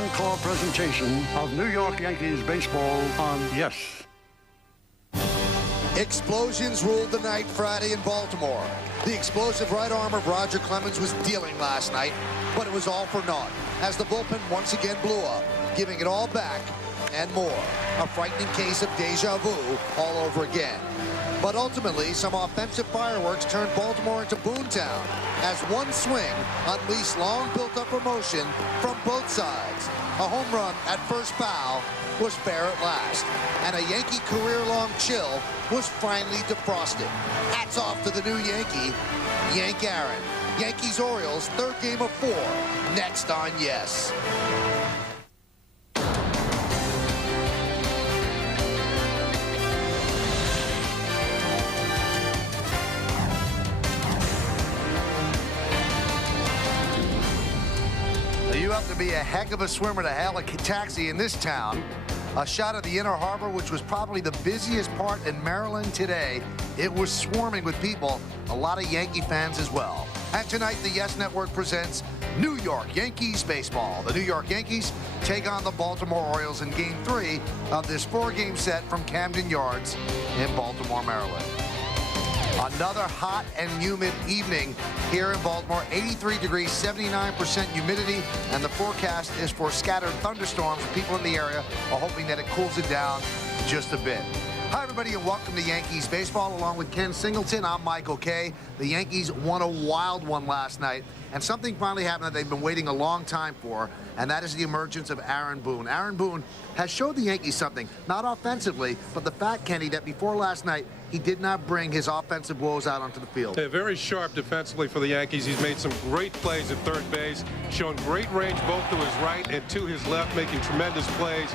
encore presentation of New York Yankees baseball on Yes. Explosions ruled the night Friday in Baltimore. The explosive right arm of Roger Clemens was dealing last night, but it was all for naught as the bullpen once again blew up, giving it all back and more. A frightening case of deja vu all over again. But ultimately, some offensive fireworks turned Baltimore into Boontown as one swing unleashed long built-up emotion from both sides. A home run at first foul was fair at last, and a Yankee career-long chill was finally defrosted. Hats off to the new Yankee, Yank Aaron. Yankees-Orioles, third game of 4, next on Yes. You have to be a heck of a swimmer to hail a taxi in this town. A shot of the Inner Harbor, which was probably the busiest part in Maryland today. It was swarming with people, a lot of Yankee fans as well. And tonight, the Yes Network presents New York Yankees baseball. The New York Yankees take on the Baltimore Orioles in Game 3 of this 4-game set from Camden Yards in Baltimore, Maryland. Another hot and humid evening here in Baltimore. 83 degrees, 79% humidity, and the forecast is for scattered thunderstorms. People in the area are hoping that it cools it down just a bit. Hi, everybody, and welcome to Yankees baseball. Along with Ken Singleton, I'm Michael Kay. The Yankees won a wild one last night, and something finally happened that they've been waiting a long time for, and that is the emergence of Aaron Boone. Aaron Boone has showed the Yankees something, not offensively, but the fact, Kenny, that before last night, he did not bring his offensive woes out onto the field. Yeah, very sharp defensively for the Yankees. He's made some great plays at third base, shown great range both to his right and to his left, making tremendous plays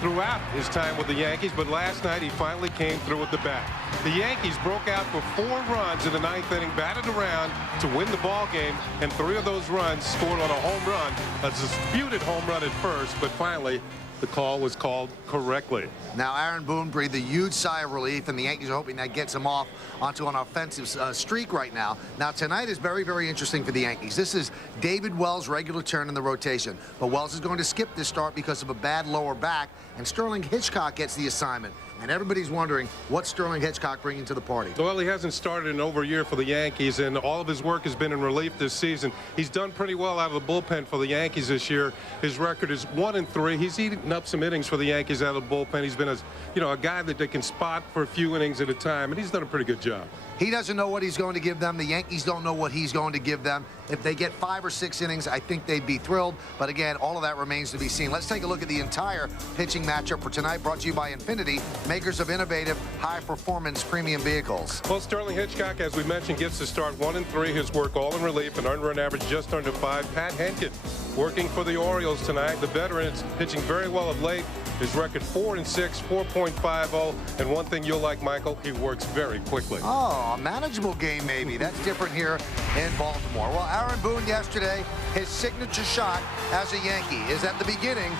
throughout his time with the Yankees. But last night, he finally came through with the bat. The Yankees broke out for 4 runs in the 9th inning, batted around to win the ball game, and 3 of those runs scored on a home run, a disputed home run at first, but finally, the call was called correctly. Now, Aaron Boone breathed a huge sigh of relief, and the Yankees are hoping that gets him off onto an offensive streak right now. Now, tonight is very, very interesting for the Yankees. This is David Wells' regular turn in the rotation, but Wells is going to skip this start because of a bad lower back, and Sterling Hitchcock gets the assignment. And everybody's wondering what's Sterling Hitchcock bringing to the party. Well, he hasn't started in over a year for the Yankees, and all of his work has been in relief this season. He's done pretty well out of the bullpen for the Yankees this year. His record is 1-3. He's eaten up some innings for the Yankees out of the bullpen. He's been a guy that they can spot for a few innings at a time, and he's done a pretty good job. He doesn't know what he's going to give them. The Yankees don't know what he's going to give them. If they get 5 or 6 innings, I think they'd be thrilled. But again, all of that remains to be seen. Let's take a look at the entire pitching matchup for tonight, brought to you by Infinity, makers of innovative, high-performance premium vehicles. Well, Sterling Hitchcock, as we mentioned, gets to start 1-3. His work all in relief, an earned run average just under 5. Pat Henkin working for the Orioles tonight. The veteran is pitching very well of late. His record 4-6, 4.50. And one thing you'll like, Michael, he works very quickly. Oh, a manageable game maybe. That's different here in Baltimore. Well, Aaron Boone yesterday, his signature shot as a Yankee is at the beginning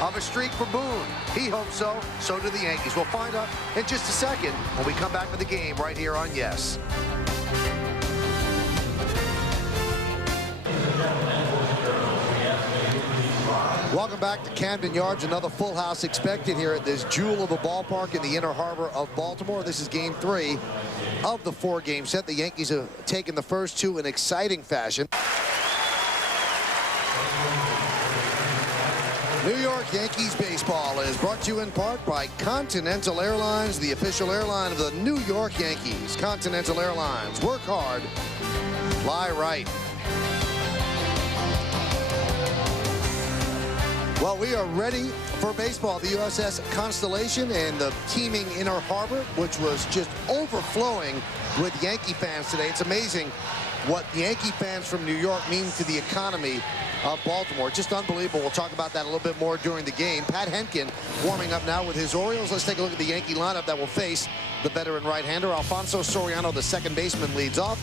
of a streak for Boone. He hopes so. So do the Yankees. We'll find out in just a second when we come back to the game right here on Yes. Welcome back to Camden Yards. Another full house expected here at this jewel of a ballpark in the Inner Harbor of Baltimore. This is Game 3 of the 4-game set. The Yankees have taken the first 2 in exciting fashion. New York Yankees baseball is brought to you in part by Continental Airlines, the official airline of the New York Yankees. Continental Airlines, work hard, fly right. Well, we are ready for baseball. The USS Constellation and the teeming Inner Harbor, which was just overflowing with Yankee fans today. It's amazing what Yankee fans from New York mean to the economy of Baltimore. Just unbelievable. We'll talk about that a little bit more during the game. Pat Henkin warming up now with his Orioles. Let's take a look at the Yankee lineup that will face the veteran right-hander. Alfonso Soriano, the second baseman, leads off.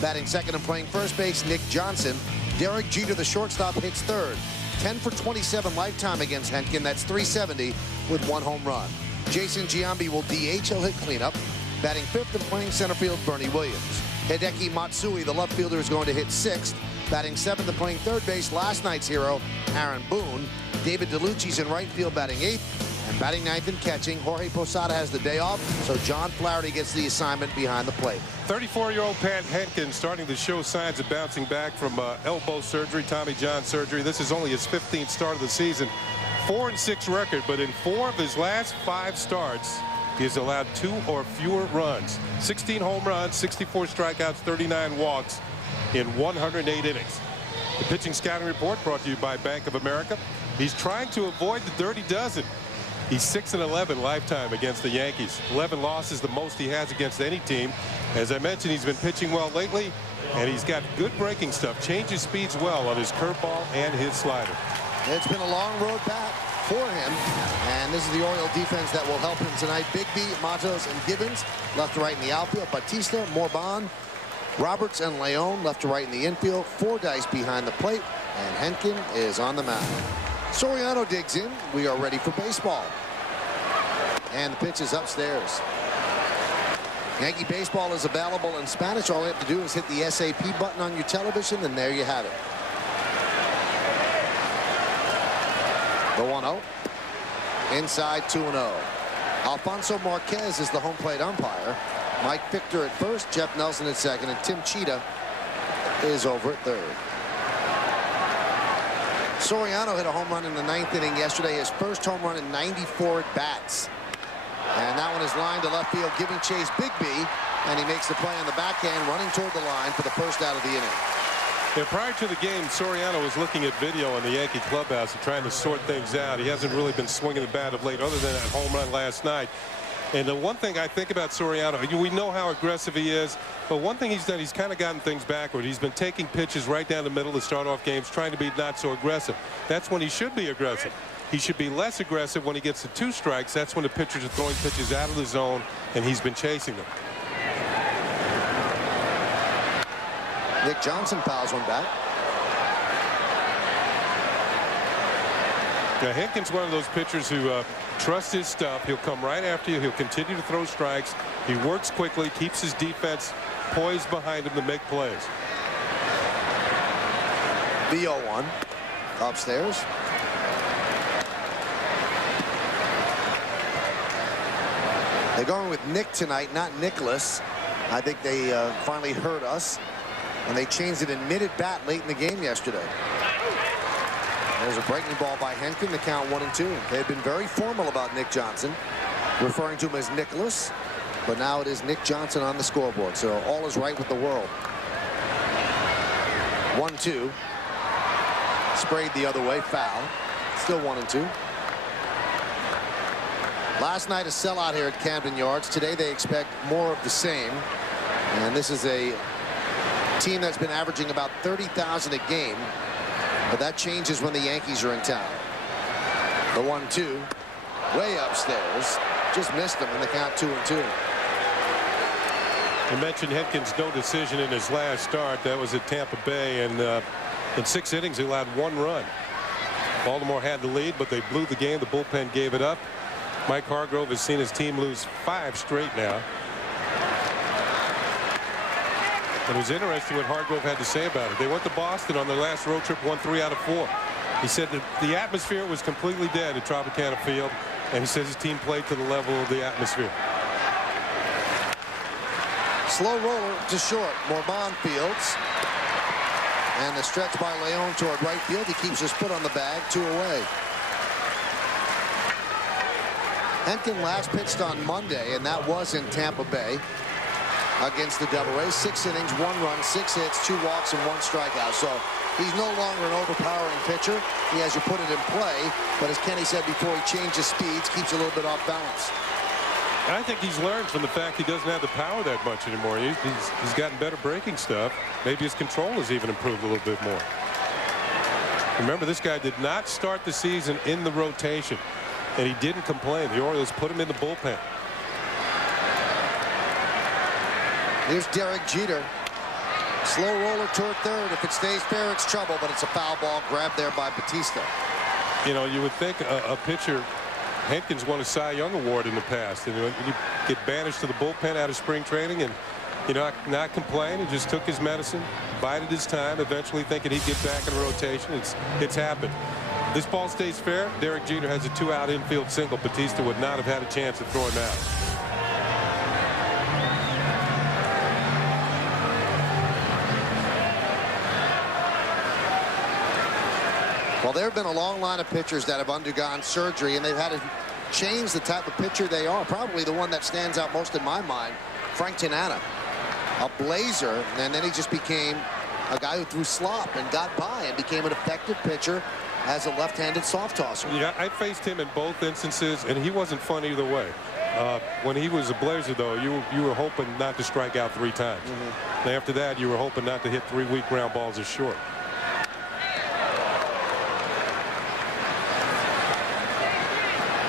Batting second and playing first base, Nick Johnson. Derek Jeter, the shortstop, hits third. 10 for 27 lifetime against Henkin. That's .370 with 1 home run. Jason Giambi will DH. He'll hit cleanup. Batting fifth and playing center field, Bernie Williams. Hideki Matsui, the left fielder, is going to hit sixth. batting 7th and playing third base, last night's hero, Aaron Boone. David DeLucci's in right field batting 8th. And batting 9th and catching, Jorge Posada has the day off, so John Flaherty gets the assignment behind the plate. 34-year-old Pat Henkin starting to show signs of bouncing back from elbow surgery, Tommy John surgery. This is only his 15th start of the season. 4-6 record, but in 4 of his last 5 starts, he has allowed 2 or fewer runs. 16 home runs, 64 strikeouts, 39 walks in 108 innings. The pitching scouting report brought to you by Bank of America. He's trying to avoid the dirty dozen. He's 6-11 lifetime against the Yankees. 11 losses, the most he has against any team. As I mentioned, he's been pitching well lately, and he's got good breaking stuff. Changes speeds well on his curveball and his slider. It's been a long road back for him, and this is the Oriole defense that will help him tonight. Bigby, Matos, and Gibbons left to right in the outfield. Batista, Morban, Roberts, and Leon left to right in the infield. Fordyce behind the plate, and Henkin is on the mound. Soriano digs in. We are ready for baseball. And the pitch is upstairs. Yankee baseball is available in Spanish. All you have to do is hit the SAP button on your television, and there you have it. The 1-0. Inside 2-0. Alfonso Marquez is the home plate umpire. Mike Victor at first, Jeff Nelson at second, and Tim Cheetah is over at third. Soriano hit a home run in the 9th inning yesterday, his first home run in 94 at-bats. And that one is lined to left field, giving chase Bigby, and he makes the play on the backhand, running toward the line for the first out of the inning. Yeah, prior to the game, Soriano was looking at video in the Yankee clubhouse and trying to sort things out. He hasn't really been swinging the bat of late, other than that home run last night. And the one thing I think about Soriano, we know how aggressive he is, but one thing he's done, he's kind of gotten things backward. He's been taking pitches right down the middle to start off games, trying to be not so aggressive. That's when he should be aggressive. He should be less aggressive when he gets to 2 strikes. That's when the pitchers are throwing pitches out of the zone, and he's been chasing them. Nick Johnson fouls one back. Now, Henkin's one of those pitchers who trusts his stuff. He'll come right after you. He'll continue to throw strikes. He works quickly, keeps his defense poised behind him to make plays. The 0-1 upstairs. They're going with Nick tonight, not Nicholas. I think they finally heard us, and they changed it in mid-at-bat late in the game yesterday. There's a breaking ball by Henkin, the count 1-2. They had been very formal about Nick Johnson, referring to him as Nicholas, but now it is Nick Johnson on the scoreboard, so all is right with the world. 1-2. Sprayed the other way, foul. Still 1-2. Last night a sellout here at Camden Yards. Today they expect more of the same, and this is a team that's been averaging about 30,000 a game. But that changes when the Yankees are in town. The 1-2, way upstairs, just missed him, and the count 2-2. You mentioned Henkin's no decision in his last start. That was at Tampa Bay, and in 6 innings he allowed 1 run. Baltimore had the lead, but they blew the game. The bullpen gave it up. Mike Hargrove has seen his team lose 5 straight now. It was interesting what Hargrove had to say about it. They went to Boston on their last road trip, won 3 out of 4. He said that the atmosphere was completely dead at Tropicana Field, and he says his team played to the level of the atmosphere. Slow roller to short. Morban fields. And the stretch by Leon toward right field. He keeps his foot on the bag, 2 away. Henkin last pitched on Monday, and that was in Tampa Bay against the Devil Rays. 6 innings, 1 run, 6 hits, 2 walks, and 1 strikeout. So he's no longer an overpowering pitcher. He has to put it in play, but as Kenny said before, he changes speeds, keeps a little bit off balance. And I think he's learned from the fact he doesn't have the power that much anymore. He's gotten better breaking stuff. Maybe his control has even improved a little bit more. Remember, this guy did not start the season in the rotation, and he didn't complain. The Orioles put him in the bullpen. Here's Derek Jeter. Slow roller toward third. If it stays fair, it's trouble, but it's a foul ball grabbed there by Batista. You know, you would think a pitcher, Henkin's won a Cy Young Award in the past, and when you get banished to the bullpen out of spring training, and you know, not complain. He just took his medicine, bided his time, eventually thinking he'd get back in the rotation. It's happened. This ball stays fair. Derek Jeter has a 2-out infield single. Batista would not have had a chance at throwing that. Well, there have been a long line of pitchers that have undergone surgery, and they've had to change the type of pitcher they are. Probably the one that stands out most in my mind, Frank Tanana. A blazer, and then he just became a guy who threw slop and got by and became an effective pitcher as a left-handed soft tosser. Yeah, I faced him in both instances, and he wasn't fun either way. When he was a blazer, though, you were hoping not to strike out 3 times. And after that, you were hoping not to hit 3 weak ground balls as short.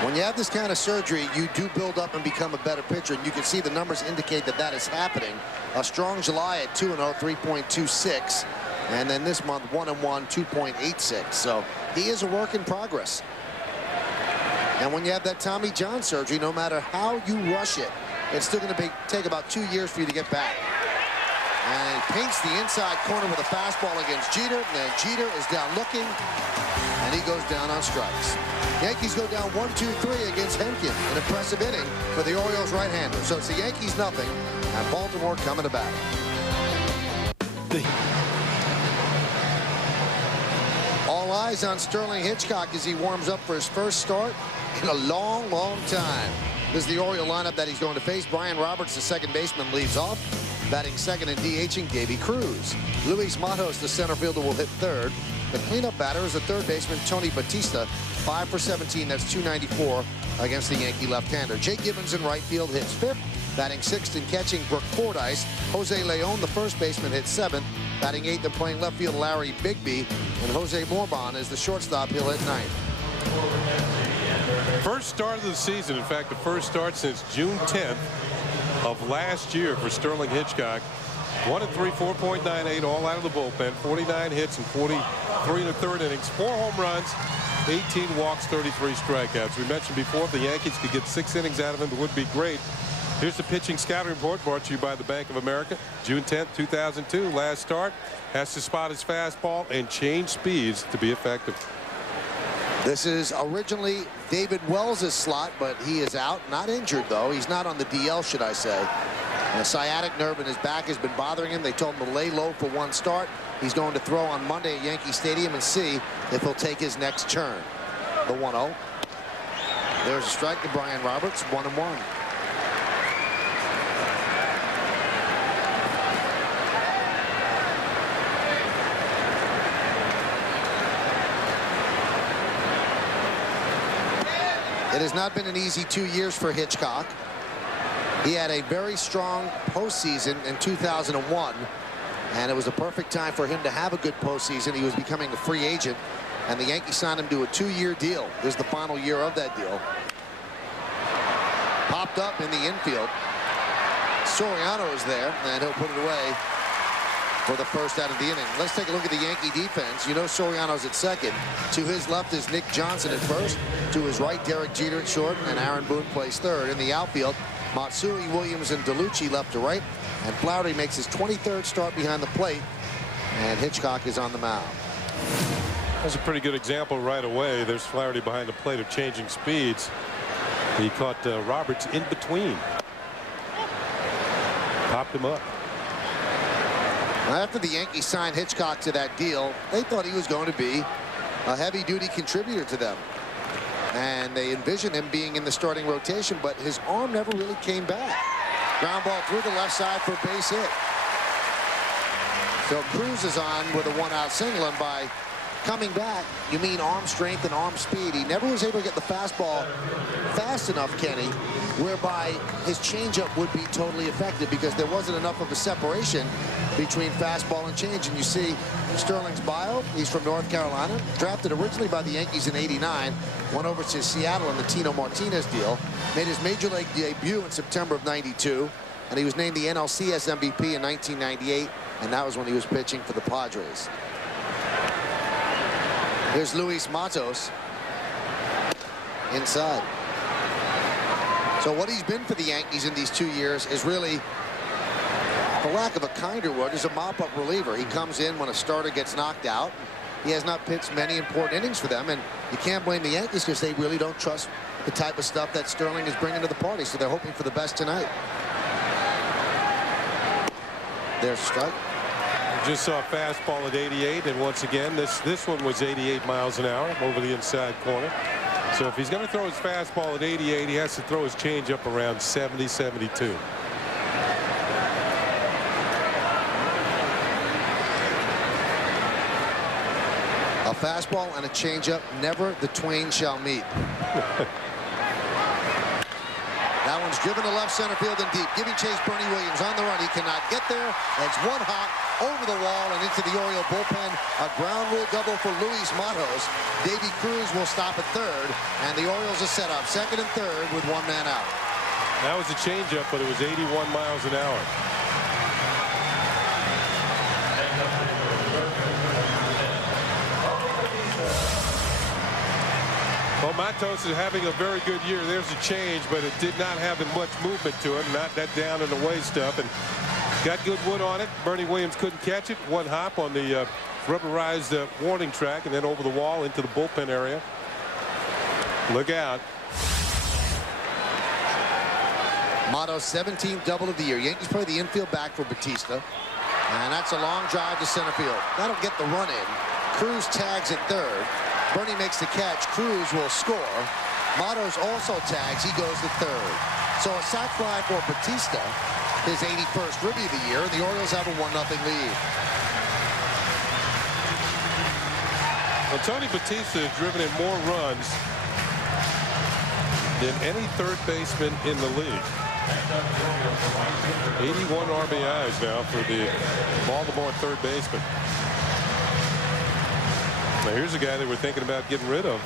When you have this kind of surgery, you do build up and become a better pitcher, and you can see the numbers indicate that that is happening. A strong July at 2-0, 3.26, and then this month 1-1, 2.86. So he is a work in progress. And when you have that Tommy John surgery, no matter how you rush it, it's still going to take about 2 years for you to get back. And he paints the inside corner with a fastball against Jeter, and then Jeter is down looking, and he goes down on strikes. Yankees go down 1-2-3 against Henkin. An impressive inning for the Orioles right-hander. So it's the Yankees nothing, and Baltimore coming to bat. All eyes on Sterling Hitchcock as he warms up for his first start in a long, long time. This is the Oriole lineup that he's going to face. Brian Roberts, the second baseman, leads off. Batting second and DHing Davey Cruz. Luis Matos, the center fielder, will hit third. The cleanup batter is the third baseman, Tony Batista, 5 for 17. That's 294 against the Yankee left-hander. Jay Gibbons in right field hits fifth. Batting sixth and catching Brooke Fordyce. Jose Leon, the first baseman, hits seventh. Batting eighth and playing left field, Larry Bigby. And Jose Morban is the shortstop. He'll hit ninth. First start of the season. In fact, the first start since June 10th of last year for Sterling Hitchcock. 1 and 3, 4.98, all out of the bullpen. 49 hits and 43 in the third innings. 4 home runs, 18 walks, 33 strikeouts. We mentioned before, if the Yankees could get 6 innings out of him, it would be great. Here's the pitching scouting report brought to you by the Bank of America. June 10th, 2002, last start. Has to spot his fastball and change speeds to be effective. This is originally David Wells' slot, but he is out. Not injured, though. He's not on the DL, should I say. And a sciatic nerve in his back has been bothering him. They told him to lay low for one start. He's going to throw on Monday at Yankee Stadium and see if he'll take his next turn. The 1-0. There's a strike to Brian Roberts, 1-1. It has not been an easy 2 years for Hitchcock. He had a very strong postseason in 2001, and it was a perfect time for him to have a good postseason. He was becoming a free agent, and the Yankees signed him to a 2-year deal. This is the final year of that deal. Popped up in the infield. Soriano is there, and he'll put it away for the first out of the inning. Let's take a look at the Yankee defense. You know Soriano's at second. To his left is Nick Johnson at first. To his right, Derek Jeter at short, and Aaron Boone plays third. In the outfield, Matsui, Williams, and DeLucci left to right. And Flaherty makes his 23rd start behind the plate. And Hitchcock is on the mound. That's a pretty good example right away. There's Flaherty behind the plate of changing speeds. He caught Roberts in between. Popped him up. After the Yankees signed Hitchcock to that deal, they thought he was going to be a heavy-duty contributor to them. And they envisioned him being in the starting rotation, but his arm never really came back. Ground ball through the left side for a base hit. So Cruz is on with a 1-out single, and by coming back, you mean arm strength and arm speed. He never was able to get the fastball fast enough, Kenny, whereby his changeup would be totally effective because there wasn't enough of a separation between fastball and change. And you see Sterling's bio. He's from North Carolina, drafted originally by the Yankees in '89, went over to Seattle in the Tino Martinez deal, made his major league debut in September of '92, and he was named the NLCS MVP in 1998, and that was when he was pitching for the Padres. Here's Luis Matos inside. So what he's been for the Yankees in these 2 years is really lack of a kinder word, is a mop-up reliever. He comes in when a starter gets knocked out. He has not pitched many important innings for them, and you can't blame the Yankees because they really don't trust the type of stuff that Sterling is bringing to the party, so they're hoping for the best tonight. There's a strike. Just saw a fastball at 88, and once again, this one was 88 miles an hour over the inside corner. So if he's going to throw his fastball at 88, he has to throw his changeup around 70, 72. A fastball and a changeup, never the twain shall meet. That one's driven to left center field and deep. Giving chase, Bernie Williams on the run. He cannot get there. It's one hop over the wall and into the Oriole bullpen. A ground rule double for Luis Matos. Davy Cruz will stop at third, and the Orioles are set up second and third with one man out. That was a changeup, but it was 81 miles an hour. Well, Matos is having a very good year. There's a change, but it did not have much movement to it. Not that down and away stuff, and got good wood on it. Bernie Williams couldn't catch it. One hop on the rubberized warning track, and then over the wall into the bullpen area. Look out. Matos' 17th double of the year. Yankees play the infield back for Batista, and that's a long drive to center field. That'll get the run in. Cruz tags at third. Bernie makes the catch. Cruz will score. Matos also tags. He goes to third. So a sac fly for Batista, his 81st rookie of the year. The Orioles have a 1-0 lead. Well, Tony Batista has driven in more runs than any third baseman in the league. 81 RBIs now for the Baltimore third baseman. Now here's a guy they were thinking about getting rid of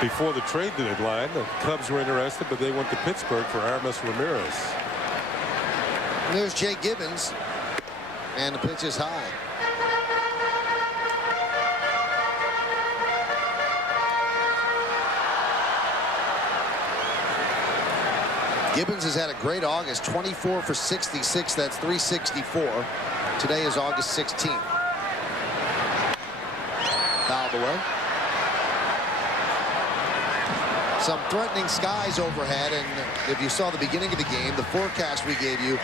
before the trade deadline. The Cubs were interested, but they went to Pittsburgh for Aramis Ramirez. And there's Jay Gibbons, and the pitch is high. Gibbons has had a great August, 24 for 66. That's 364. Today is August 16th. Fouled away. Some threatening skies overhead, and if you saw the beginning of the game, the forecast we gave you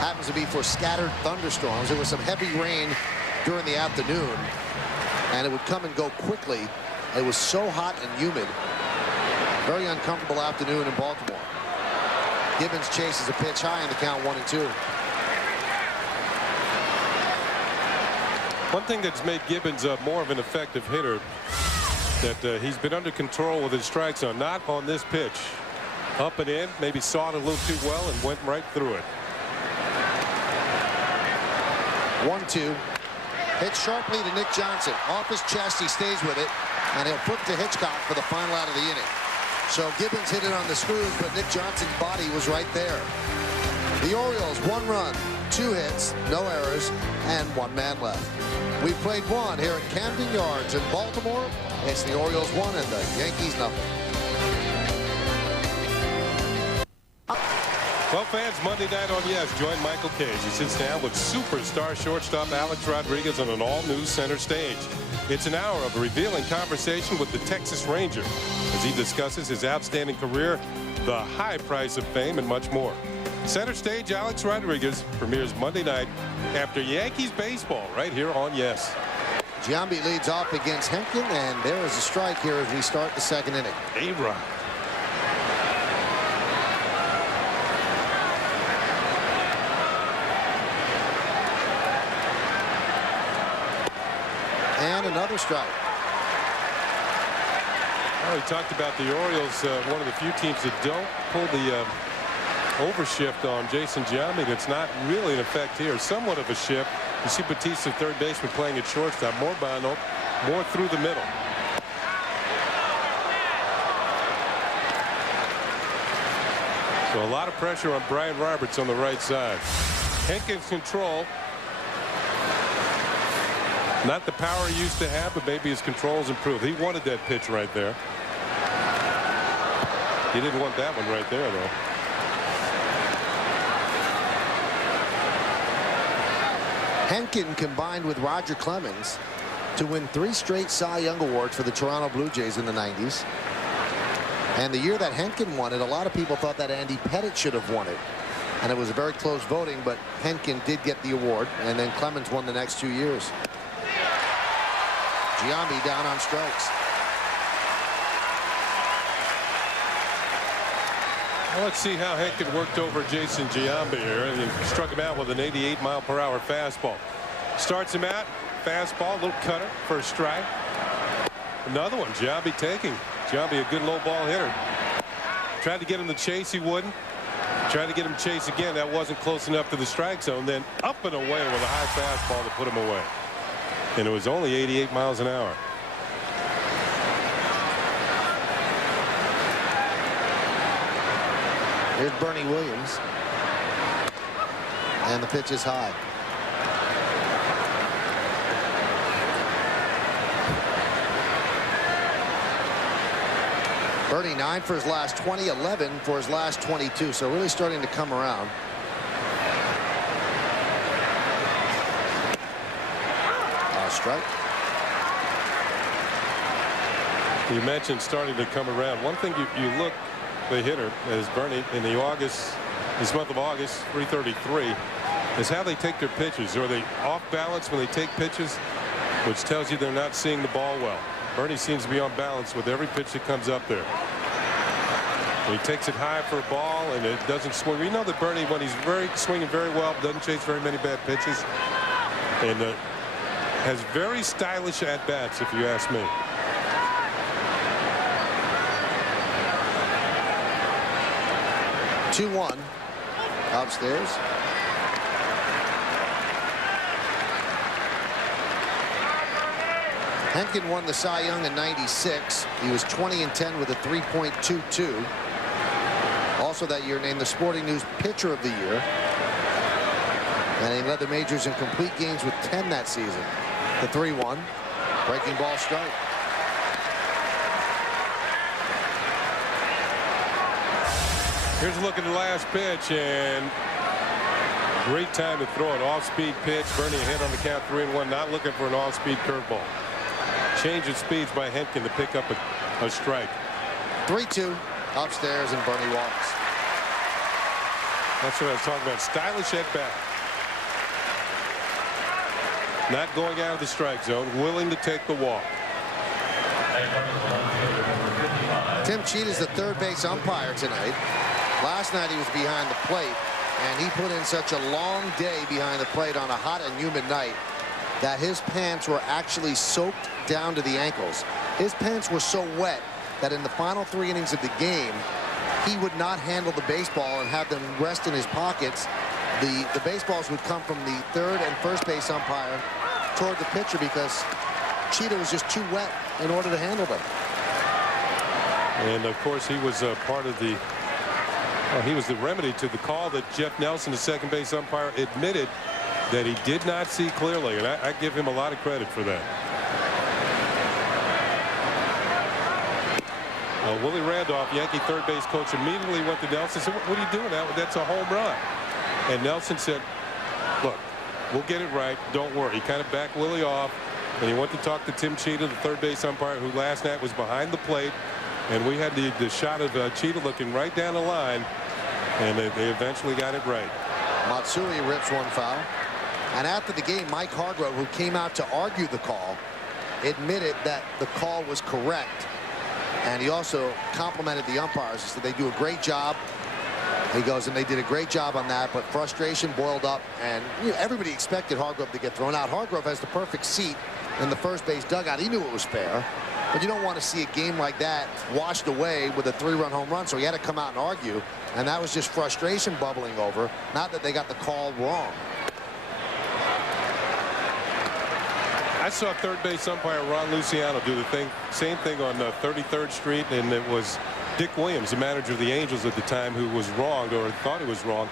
happens to be for scattered thunderstorms. There was some heavy rain during the afternoon, and it would come and go quickly. It was so hot and humid. Very uncomfortable afternoon in Baltimore. Gibbons chases a pitch high in the count, 1-2. One thing that's made Gibbons more of an effective hitter, that he's been under control with his strike zone. Not on this pitch. Up and in, maybe saw it a little too well and went right through it. 1-2. Hit sharply to Nick Johnson. Off his chest, he stays with it, and he'll flip to Hitchcock for the final out of the inning. So Gibbons hit it on the screws, but Nick Johnson's body was right there. The Orioles, 1 run, 2 hits, no errors, and 1 man left. We played 1 here at Camden Yards in Baltimore. It's the Orioles 1 and the Yankees 0. Well, fans, Monday night on Yes, join Michael Cage. He sits down with superstar shortstop Alex Rodriguez on an all-new center stage. It's an hour of a revealing conversation with the Texas Ranger as he discusses his outstanding career, the high price of fame, and much more. Center stage, Alex Rodriguez premieres Monday night after Yankees baseball right here on Yes. Giambi leads off against Henkin, and there is a strike here as we start the second inning. A-Rod. And another strike. Well, we talked about the Orioles, one of the few teams that don't pull the overshift on Jason Giambi. That's not really in effect here. Somewhat of a shift. You see Batista, third baseman, playing at shortstop. More Bono, more through the middle. So a lot of pressure on Brian Roberts on the right side. Henkin's control. Not the power he used to have, but maybe his control's improved. He wanted that pitch right there. He didn't want that one right there, though. Henkin combined with Roger Clemens to win 3 straight Cy Young Awards for the Toronto Blue Jays in the 90s. And the year that Henkin won it, a lot of people thought that Andy Pettitte should have won it. And it was a very close voting, but Henkin did get the award, and then Clemens won the next 2 years. Giambi down on strikes. Well, let's see how Henkin worked over Jason Giambi here, and he struck him out with an 88-mile-per-hour fastball. Starts him out, fastball, little cutter for a strike. Another one, Giambi taking. Giambi, a good low ball hitter. Tried to get him to chase, he wouldn't. Tried to get him to chase again. That wasn't close enough to the strike zone. Then up and away with a high fastball to put him away. And it was only 88 miles an hour. Here's Bernie Williams. And the pitch is high. Bernie 9 for his last 20, 11 for his last 22. So really starting to come around. Strike. You mentioned starting to come around. One thing you look, the hitter, as Bernie in the this month of August, 333, is how they take their pitches. Are they off balance when they take pitches, which tells you they're not seeing the ball well. Bernie seems to be on balance with every pitch that comes up there. He takes it high for a ball and it doesn't swing. We know that Bernie, when he's swinging very well, doesn't chase very many bad pitches, and has very stylish at bats, if you ask me. Two-1 upstairs. Henkin won the Cy Young in '96. He was 20-10 with a 3.22. Also that year named the Sporting News Pitcher of the Year. And he led the majors in complete games with 10 that season. The 3-1. Breaking ball strike. Here's a look at the last pitch, and great time to throw an off-speed pitch. Bernie ahead on the count, 3-1, not looking for an off-speed curveball. Change of speeds by Henkin to pick up a strike. 3-2 upstairs, and Bernie walks. That's what I was talking about. Stylish at bat. Not going out of the strike zone, willing to take the walk. Tim Cheetah's the third base umpire tonight. Last night he was behind the plate, and he put in such a long day behind the plate on a hot and humid night that his pants were actually soaked down to the ankles. His pants were so wet that in the final 3 innings of the game, he would not handle the baseball and have them rest in his pockets. The baseballs would come from the third and first base umpire toward the pitcher because Cheetah was just too wet in order to handle them. And of course he was part of the he was the remedy to the call that Jeff Nelson, the second base umpire, admitted that he did not see clearly, and I give him a lot of credit for that. Willie Randolph, Yankee third base coach, immediately went to Nelson and said, what are you doing? That's a home run. And Nelson said, look, we'll get it right, don't worry. He kind of backed Willie off, and he went to talk to Tim Cheetah, the third base umpire, who last night was behind the plate. And we had the shot of Cheetah looking right down the line, and they eventually got it right. Matsui rips one foul. And after the game, Mike Hargrove, who came out to argue the call, admitted that the call was correct. And he also complimented the umpires. He said they do a great job. He goes, and they did a great job on that, but frustration boiled up, and everybody expected Hargrove to get thrown out. Hargrove has the perfect seat in the first base dugout. He knew it was fair. But you don't want to see a game like that washed away with a 3-run home run, so he had to come out and argue, and that was just frustration bubbling over, not that they got the call wrong. I saw third base umpire Ron Luciano do the same thing on 33rd Street, and it was Dick Williams, the manager of the Angels at the time, who was wronged, or thought he was wrong,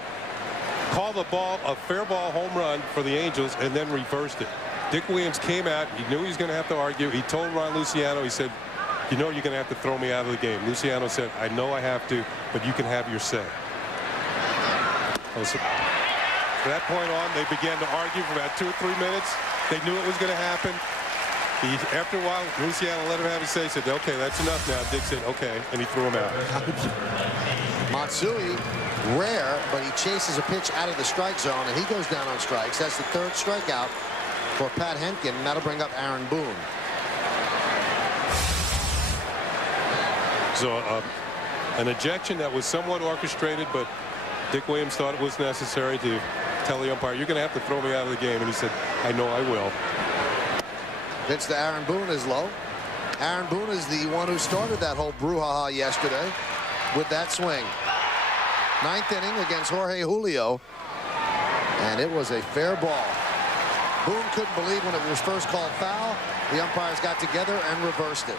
called the ball a fair ball home run for the Angels and then reversed it. Dick Williams came out. He knew he was going to have to argue. He told Ron Luciano, he said, you know you're going to have to throw me out of the game. Luciano said, I know I have to, but you can have your say. From that point on, they began to argue for about 2 or 3 minutes. They knew it was going to happen. After a while, Luciano let him have his say. He said, okay, that's enough now. Dick said, okay, and he threw him out. Matsui, rare, but he chases a pitch out of the strike zone, and he goes down on strikes. That's the 3rd strikeout for Pat Henkin, and that'll bring up Aaron Boone. So an ejection that was somewhat orchestrated, but Dick Williams thought it was necessary to tell the umpire, you're going to have to throw me out of the game. And he said, I know I will. Pitch to Aaron Boone is low. Aaron Boone is the one who started that whole brouhaha yesterday with that swing. 9th inning against Jorge Julio, and it was a fair ball. Boone couldn't believe when it was first called foul. The umpires got together and reversed it.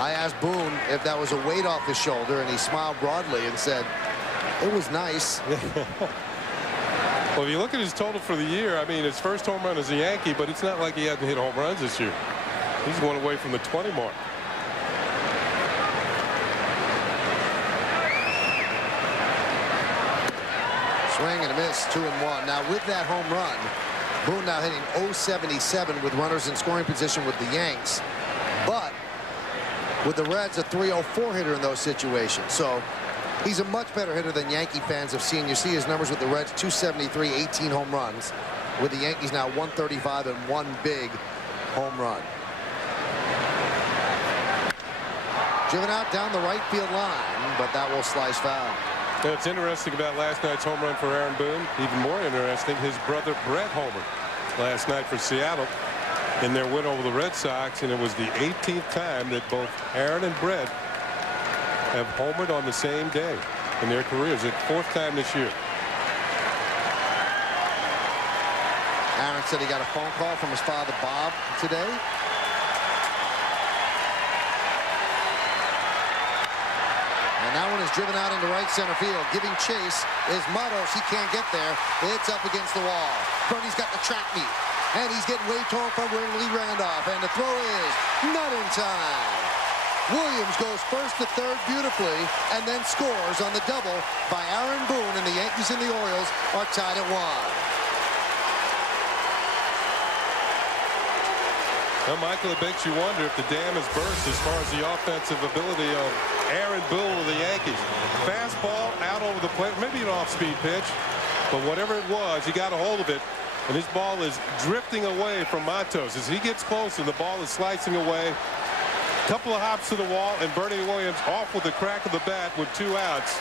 I asked Boone if that was a weight off his shoulder, and he smiled broadly and said, it was nice. Well, if you look at his total for the year, I mean, his first home run as a Yankee, but it's not like he hasn't hit home runs this year. He's one away from the 20 mark. Swing and a miss, 2-1. Now, with that home run, Boone now hitting .077 with runners in scoring position with the Yanks. But with the Reds, a .304 hitter in those situations. So he's a much better hitter than Yankee fans have seen. You see his numbers with the Reds, .273, 18 home runs. With the Yankees now, .135 and 1 big home run. Driven out down the right field line, but that will slice foul. And it's interesting about last night's home run for Aaron Boone. Even more interesting, his brother Brett homered last night for Seattle in their win over the Red Sox, and it was the 18th time that both Aaron and Brett have homered on the same day in their careers. It's 4th time this year. Aaron said he got a phone call from his father Bob today. And that one is driven out into right center field. Giving chase is Matos. He can't get there. It's up against the wall. Bernie's got the track meet. And he's getting waved home from Lee Randolph. And the throw is not in time. Williams goes first to third beautifully and then scores on the double by Aaron Boone. And the Yankees and the Orioles are tied at 1. Well, Michael, it makes you wonder if the dam has burst as far as the offensive ability of Aaron Boone of the Yankees. Fastball out over the plate, maybe an off-speed pitch, but whatever it was, he got a hold of it, and his ball is drifting away from Matos. As he gets closer, the ball is slicing away. Couple of hops to the wall, and Bernie Williams off with the crack of the bat with 2 outs.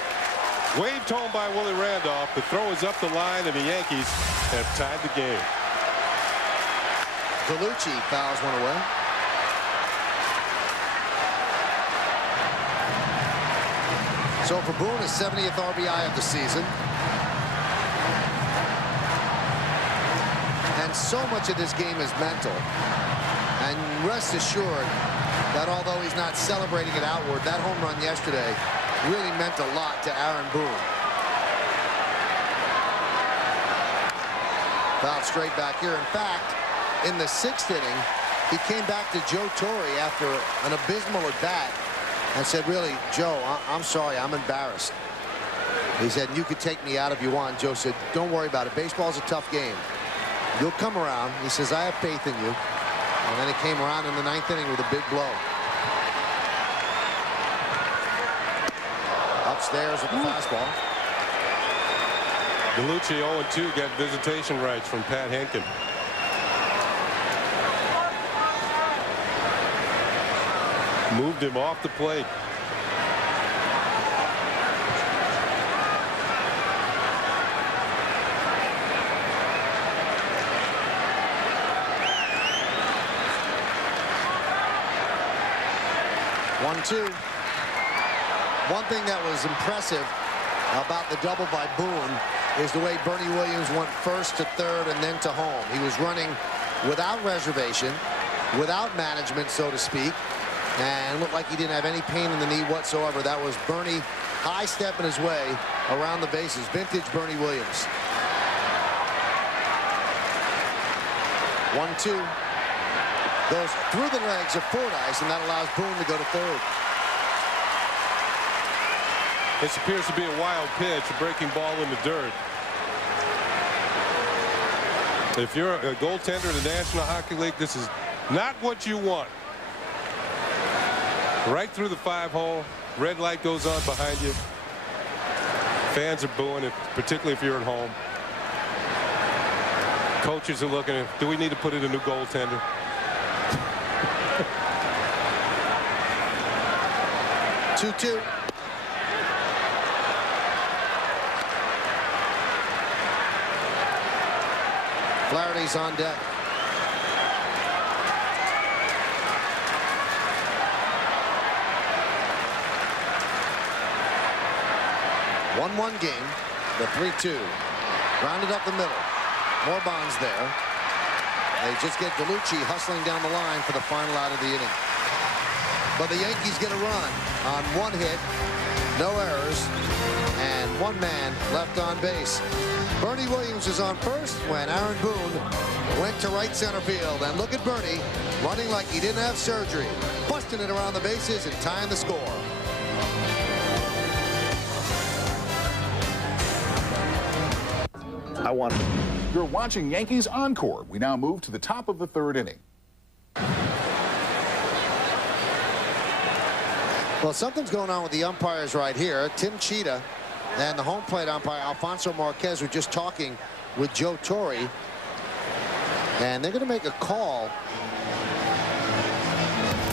Waved home by Willie Randolph. The throw is up the line, and the Yankees have tied the game. Galucci fouls one away. So for Boone, his 70th RBI of the season. And so much of this game is mental. And rest assured that although he's not celebrating it outward, that home run yesterday really meant a lot to Aaron Boone. Fouled straight back here. In fact, in the 6th inning, he came back to Joe Torre after an abysmal at bat and said, really, Joe, I'm sorry, I'm embarrassed. He said, you could take me out if you want. Joe said, don't worry about it. Baseball's a tough game. You'll come around. He says, I have faith in you. And then he came around in the 9th inning with a big blow. Upstairs with the fastball. Galucci 0-2 got visitation rights from Pat Henkin. Moved him off the plate. One-two. One thing that was impressive about the double by Boone is the way Bernie Williams went first to third and then to home. He was running without reservation, without management, so to speak, and looked like he didn't have any pain in the knee whatsoever. That was Bernie high-stepping his way around the bases. Vintage Bernie Williams. 1-2. Goes through the legs of Fordyce, and that allows Boone to go to third. This appears to be a wild pitch, a breaking ball in the dirt. If you're a goaltender in the National Hockey League, this is not what you want. Right through the 5-hole. Red light goes on behind you. Fans are booing, particularly if you're at home. Coaches are looking at, do we need to put in a new goaltender? Two-two. Flaherty's on deck. One game. The 3-2. Rounded up the middle. More Bonds there. They just get DeLucci hustling down the line for the final out of the inning. But the Yankees get a run on one hit, no errors, and one man left on base. Bernie Williams is on first when Aaron Boone went to right center field. And look at Bernie running like he didn't have surgery, busting it around the bases and tying the score. You're watching Yankees Encore. We now move to the top of the third inning. Well, something's going on with the umpires right here. Tim Cheetah and the home plate umpire Alfonso Marquez were just talking with Joe Torre, and they're going to make a call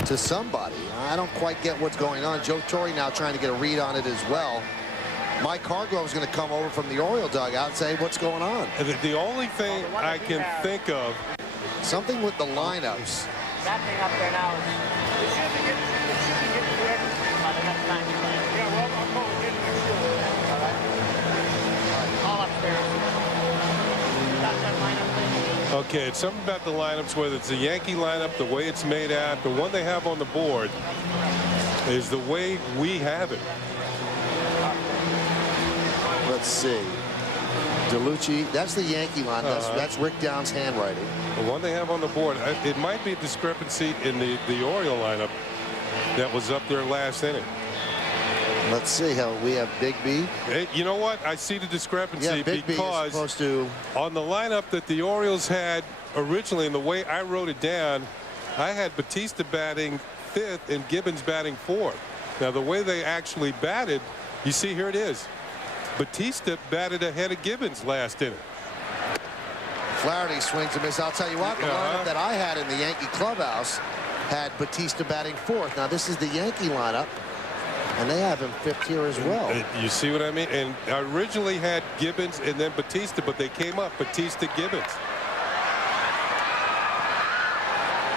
to somebody. I don't quite get what's going on. Joe Torre now trying to get a read on it as well. Mike Hargrove's going to come over from the Oriole dugout and say, what's going on? The only thing I can think of. Something with the lineups. That thing up there now Okay, it's something about the lineups, whether it's the Yankee lineup, the way it's made out, the one they have on the board is the way we have it. Let's see. DeLucci, that's the Yankee line. That's Rick Downs' handwriting. The one they have on the board, it might be a discrepancy in the Oriole lineup that was up there last inning. Let's see how we have Big B. Hey, you know what? I see the discrepancy because supposed to... on the lineup that the Orioles had originally, and the way I wrote it down, I had Batista batting 5th and Gibbons batting 4th. Now, the way they actually batted, you see, here it is. Batista batted ahead of Gibbons last inning. Flaherty swings and misses. I'll tell you what, the lineup that I had in the Yankee clubhouse had Batista batting 4th. Now, this is the Yankee lineup, and they have him 5th here as well. You see what I mean? And I originally had Gibbons and then Batista, but they came up Batista Gibbons.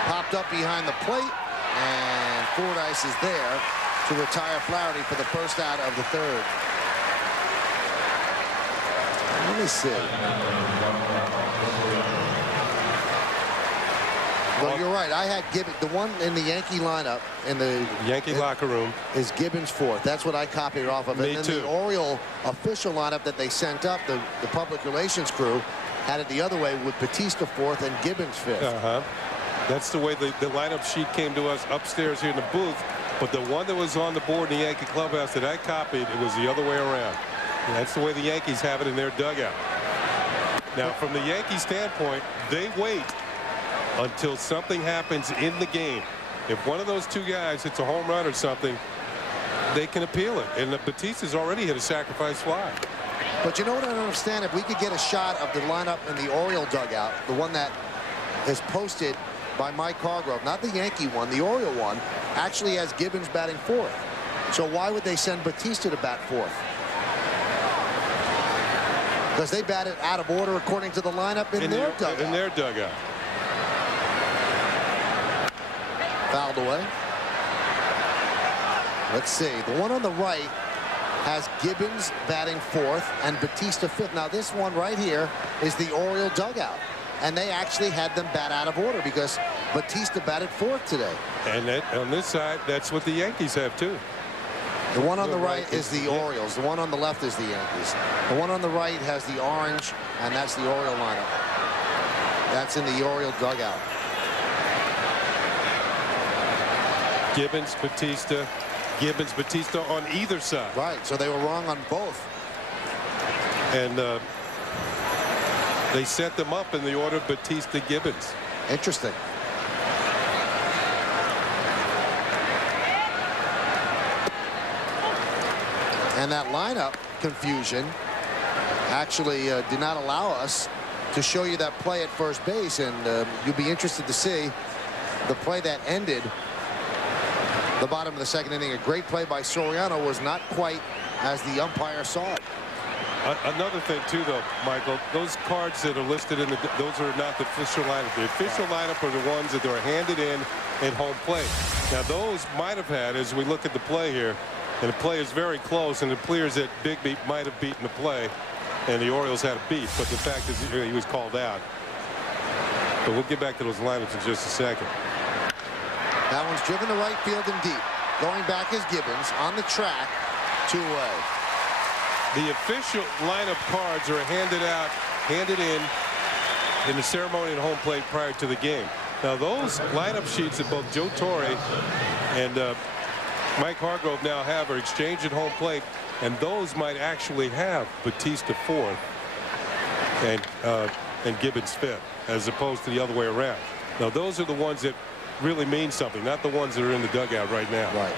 Popped up behind the plate, and Fordyce is there to retire Flaherty for the first out of the third. Let me see. Well, you're right. I had Gibbons. The one in the Yankee lineup in the Yankee locker room is Gibbons 4th. That's what I copied off of it. Me and too. then the Oriole official lineup that they sent up, the public relations crew, had it the other way with Batista 4th and Gibbons 5th. That's the way the lineup sheet came to us upstairs here in the booth. But the one that was on the board in the Yankee clubhouse that I copied, it was the other way around. And that's the way the Yankees have it in their dugout. Now, from the Yankee standpoint, they wait until something happens in the game. If one of those two guys hits a home run or something, they can appeal it. And Batista's already hit a sacrifice fly. But you know what I don't understand? If we could get a shot of the lineup in the Oriole dugout, the one that is posted by Mike Hargrove, not the Yankee one, the Oriole one, actually has Gibbons batting 4th. So why would they send Batista to bat 4th? Because they batted out of order according to the lineup in their dugout. In their dugout. Fouled away. Let's see. The one on the right has Gibbons batting 4th and Batista 5th. Now this one right here is the Oriole dugout. And they actually had them bat out of order because Batista batted 4th today. And on this side, that's what the Yankees have too. The one on the right is the Orioles. The one on the left is the Yankees. The one on the right has the orange, and that's the Oriole lineup. That's in the Oriole dugout. Gibbons, Batista, Gibbons, Batista on either side. Right, so they were wrong on both. And they set them up in the order of Batista, Gibbons. Interesting. And that lineup confusion actually did not allow us to show you that play at first base, and you'll be interested to see the play that ended the bottom of the second inning. A great play by Soriano was not quite as the umpire saw it. Another thing too, though, Michael, those cards that are listed in those are not the official lineup. The official lineup are the ones that are handed in at home plate. Now those might have had, as we look at the play here, and the play is very close, and it appears that Bigby might have beaten the play, and the Orioles had a beat. But the fact is, he was called out. But we'll get back to those lineups in just a second. That one's driven to right field and deep. Going back is Gibbons on the track, 2 away. The official lineup cards are handed in the ceremony at home plate prior to the game. Now those lineup sheets that both Joe Torre and Mike Hargrove now have are exchanged at home plate, and those might actually have Batista 4th and Gibbons 5th, as opposed to the other way around. Now those are the ones that really mean something, not the ones that are in the dugout right now. Right.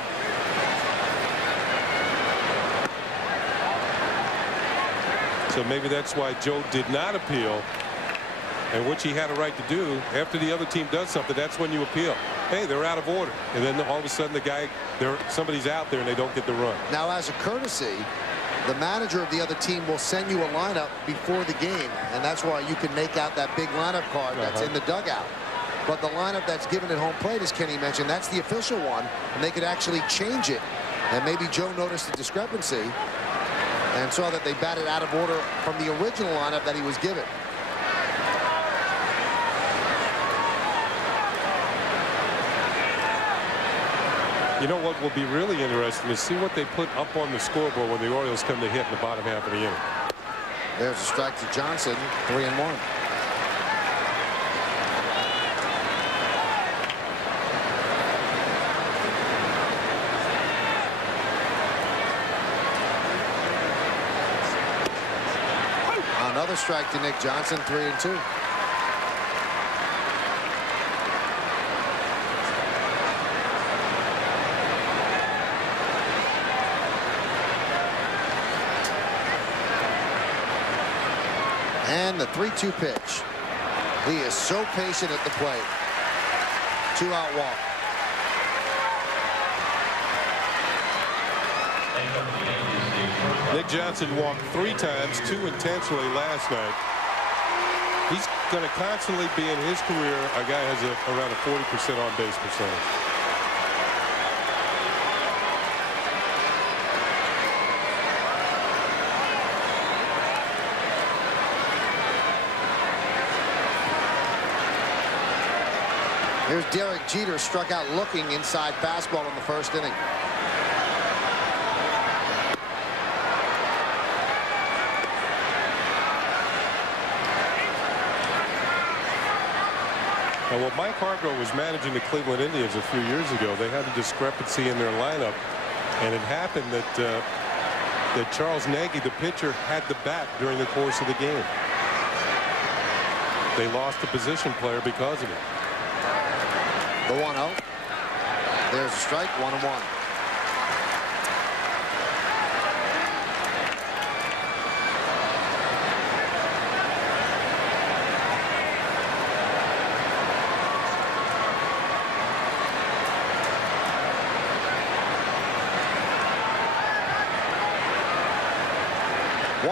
So maybe that's why Joe did not appeal, and which he had a right to do. After the other team does something, that's when you appeal. Hey, they're out of order, and then all of a sudden somebody's out there and they don't get the run. Now, as a courtesy, the manager of the other team will send you a lineup before the game, and that's why you can make out that big lineup card that's in the dugout. But the lineup that's given at home plate, as Kenny mentioned, that's the official one, and they could actually change it. And maybe Joe noticed a discrepancy and saw that they batted out of order from the original lineup that he was given. You know what will be really interesting is see what they put up on the scoreboard when the Orioles come to hit in the bottom half of the inning. There's a strike to Johnson, 3-1. Another strike to Nick Johnson, 3-2. And the 3-2 pitch. He is so patient at the plate. 2-out walk. Nick Johnson walked 3 times, 2 intentionally last night. He's going to constantly be in his career a guy has around a 40% on base percentage. Here's Derek Jeter, struck out looking inside fastball in the first inning. Now, when Mike Hargrove was managing the Cleveland Indians a few years ago, they had a discrepancy in their lineup, and it happened that Charles Nagy, the pitcher, had the bat during the course of the game. They lost a position player because of it. The 1-0. There's a strike, 1-1.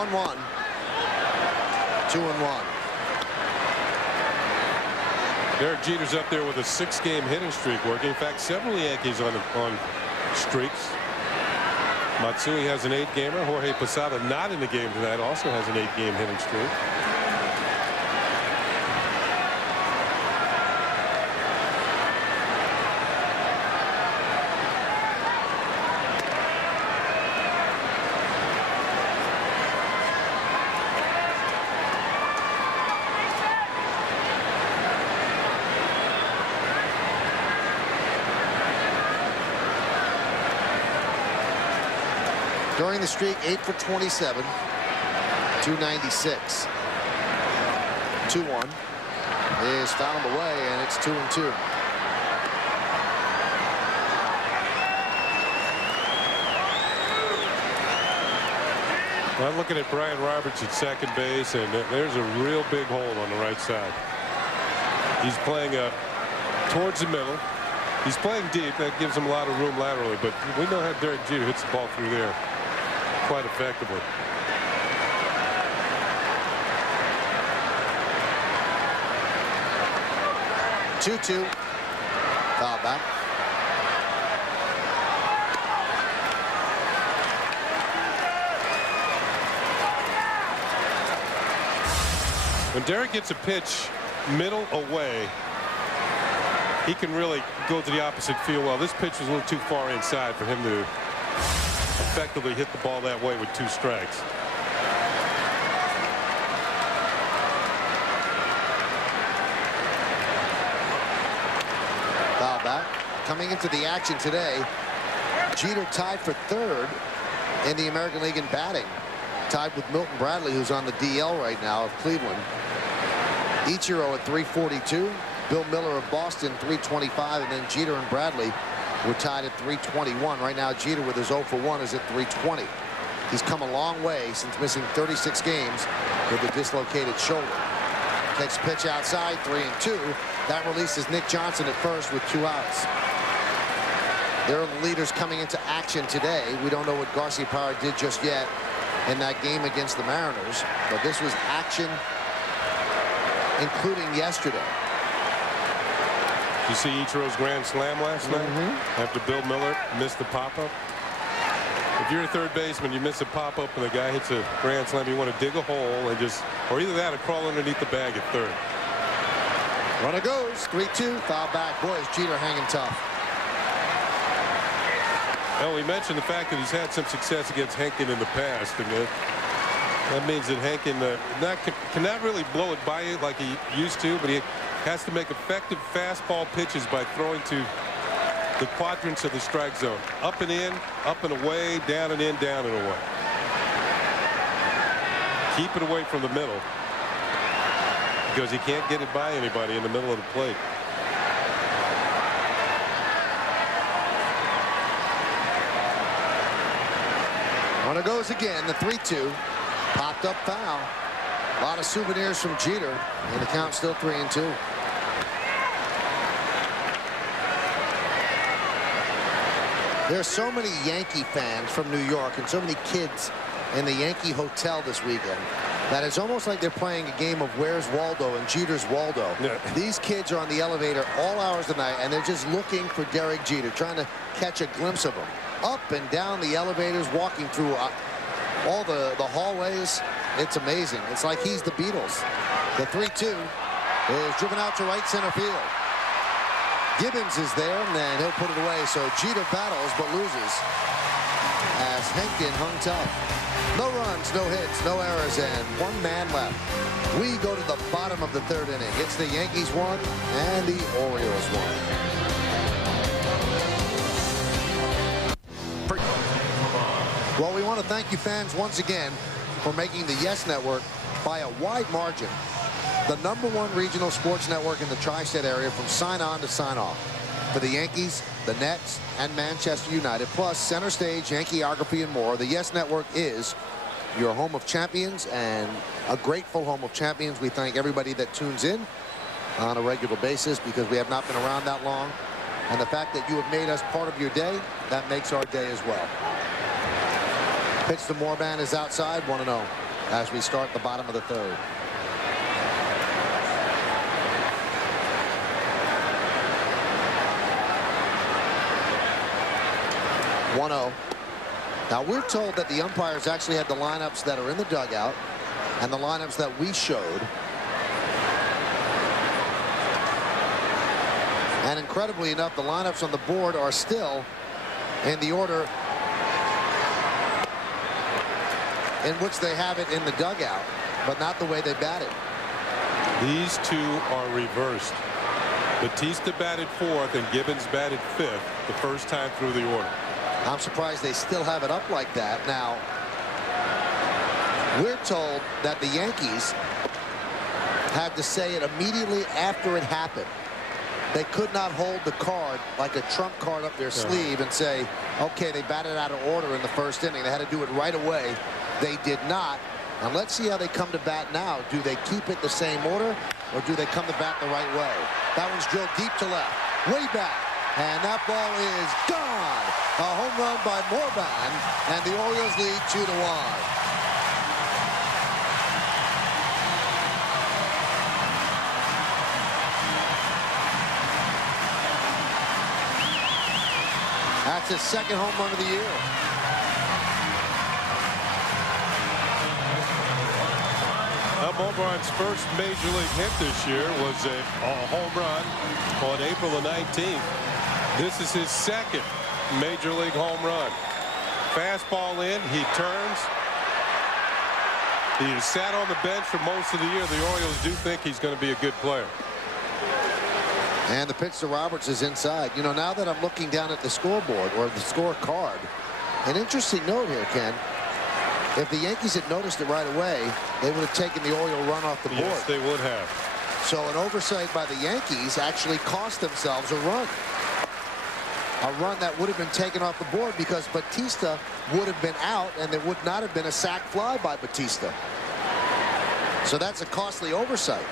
One, 2-1. Derek Jeter's up there with a 6-game hitting streak working. In fact, several Yankees on streaks. Matsui has an 8-gamer. Jorge Posada, not in the game tonight, also has an 8-game hitting streak. During the streak, 8 for 27. 296. 2-1 is fouled away, and it's 2-2. I'm looking at Brian Roberts at second base, and there's a real big hole on the right side. He's playing towards the middle. He's playing deep. That gives him a lot of room laterally, but we know how Derek Jeter hits the ball through there quite effectively. Two. Foul back. When Derek gets a pitch middle away, he can really go to the opposite field well. This pitch was a little too far inside for him to effectively hit the ball that way with 2 strikes. Foul back. Coming into the action today, Jeter tied for 3rd in the American League in batting. Tied with Milton Bradley, who's on the DL right now of Cleveland. Ichiro at 342. Bill Miller of Boston 325, and then Jeter and Bradley were tied at 321. Right now Jeter with his 0 for 1 is at 320. He's come a long way since missing 36 games with a dislocated shoulder. Takes a pitch outside, 3-2. That releases Nick Johnson at first with 2 outs. They're the leaders coming into action today. We don't know what Garciaparra did just yet in that game against the Mariners, but this was action including yesterday. You see Ichiro's grand slam last night after Bill Miller missed the pop-up. If you're a third baseman, you miss a pop-up and the guy hits a grand slam, you want to dig a hole and just, or either that or crawl underneath the bag at third. Runner goes, 3-2, foul back. Boy, is Jeter hanging tough. Well, we mentioned the fact that he's had some success against Henkin in the past, and that means that Henkin cannot really blow it by you like he used to, but he has to make effective fastball pitches by throwing to the quadrants of the strike zone. Up and in, up and away, down and in, down and away. Keep it away from the middle because he can't get it by anybody in the middle of the plate. Runner goes again, the 3-2. Popped up foul. A lot of souvenirs from Jeter, and the count's still 3-2. There are so many Yankee fans from New York and so many kids in the Yankee Hotel this weekend that it's almost like they're playing a game of Where's Waldo and Jeter's Waldo. Yeah. These kids are on the elevator all hours of the night, and they're just looking for Derek Jeter, trying to catch a glimpse of him. Up and down the elevators, walking through all the hallways. It's amazing. It's like he's the Beatles. The 3-2 is driven out to right center field. Gibbons is there, and then he'll put it away. So Jeter battles but loses as Henkin hung tough. No runs, no hits, no errors, and 1 man left. We go to the bottom of the 3rd inning. It's the Yankees 1 and the Orioles 1. Well, we want to thank you fans once again for making the Yes Network by a wide margin the #1 regional sports network in the tri-state area from sign on to sign off. For the Yankees, the Nets, and Manchester United, plus Center Stage, Yankeeography, and more, the Yes Network is your home of champions and a grateful home of champions. We thank everybody that tunes in on a regular basis because we have not been around that long. And the fact that you have made us part of your day, that makes our day as well. Pitch to Morban is outside, 1-0 as we start the bottom of the 3rd. Now we're told that the umpires actually had the lineups that are in the dugout and the lineups that we showed. And incredibly enough, the lineups on the board are still in the order in which they have it in the dugout, but not the way they batted. These two are reversed. Batista batted 4th and Gibbons batted 5th the first time through the order. I'm surprised they still have it up like that. Now, we're told that the Yankees had to say it immediately after it happened. They could not hold the card like a trump card up their sleeve and say, okay, they batted out of order in the first inning. They had to do it right away. They did not. And let's see how they come to bat now. Do they keep it the same order, or do they come to bat the right way? That one's drilled deep to left, way back. And that ball is gone. A home run by Morban, and the Orioles lead 2-1. That's his second home run of the year. Morban's first major league hit this year was a home run on April the 19th. This is his second major league home run. Fastball in, he turns. He has sat on the bench for most of the year. The Orioles do think he's going to be a good player. And the pitch to Roberts is inside. You know, now that I'm looking down at the scoreboard or the scorecard, an interesting note here, Ken. If the Yankees had noticed it right away, they would have taken the Oriole run off the board. Yes, they would have. So an oversight by the Yankees actually cost themselves a run. A run that would have been taken off the board because Batista would have been out, and there would not have been a sac fly by Batista. So that's a costly oversight.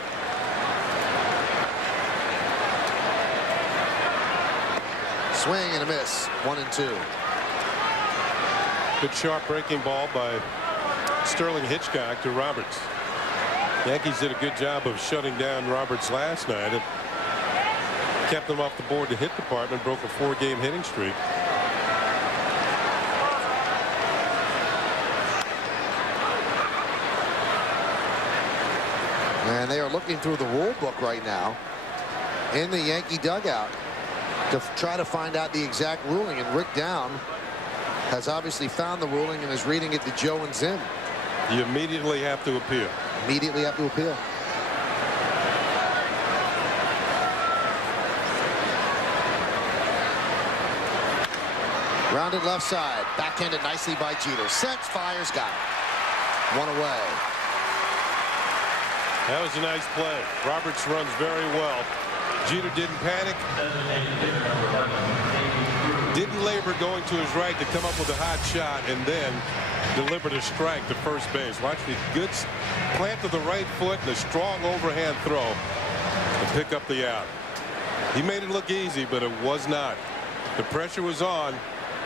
Swing and a miss. 1-2. Good sharp breaking ball by Sterling Hitchcock to Roberts. Yankees did a good job of shutting down Roberts last night and kept them off the board. The hit department broke a 4-game hitting streak. And they are looking through the rule book right now in the Yankee dugout to try to find out the exact ruling. And Rick Down has obviously found the ruling and is reading it to Joe and Zim. You immediately have to appeal. Immediately have to appeal. Rounded left side. Backhanded nicely by Jeter. Sets, fires, got it. One away. That was a nice play. Roberts runs very well. Jeter didn't panic. Didn't labor going to his right to come up with a hot shot and then delivered a strike to first base. Watch the good plant to the right foot and a strong overhand throw to pick up the out. He made it look easy, but it was not. The pressure was on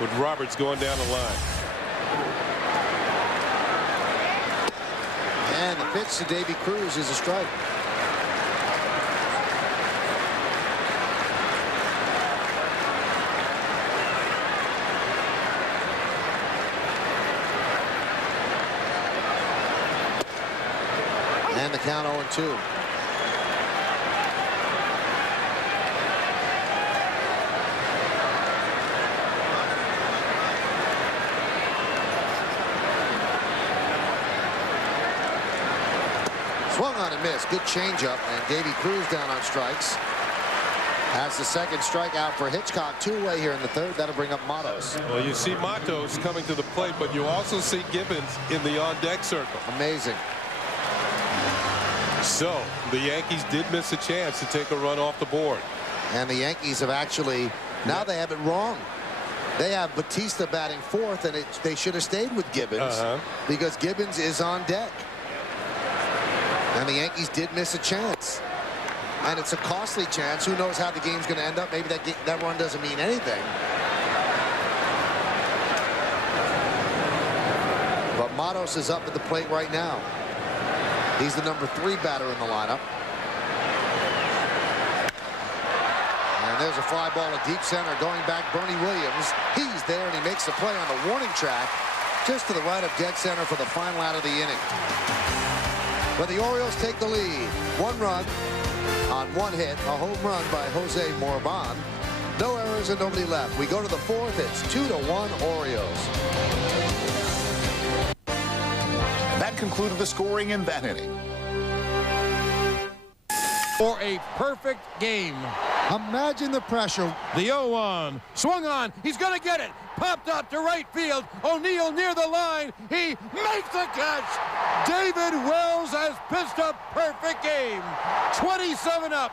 with Roberts going down the line. And the pitch to Davy Cruz is a strike. And the count 0-2. Swung on and missed. Good changeup, and Davy Cruz down on strikes. That's the second strikeout for Hitchcock. Two-away here in the third. That'll bring up Matos. Well, you see Matos coming to the plate, but you also see Gibbons in the on-deck circle. Amazing. So the Yankees did miss a chance to take a run off the board. And the Yankees have actually, now they have it wrong. They have Batista batting fourth, and they should have stayed with Gibbons because Gibbons is on deck. And the Yankees did miss a chance. And it's a costly chance. Who knows how the game's going to end up? Maybe that run doesn't mean anything. But Matos is up at the plate right now. He's the number 3 batter in the lineup. And there's a fly ball to deep center. Going back, Bernie Williams. He's there, and he makes the play on the warning track just to the right of dead center for the final out of the inning. But the Orioles take the lead. 1 run on 1 hit. A home run by Jose Morban. No errors and nobody left. We go to the 4th. It's 2-1 Orioles. That concluded the scoring in that inning. For a perfect game. Imagine the pressure. The 0-1. Swung on. He's going to get it. Popped up to right field. O'Neill near the line. He makes the catch. David Wells has pitched a perfect game. 27 up,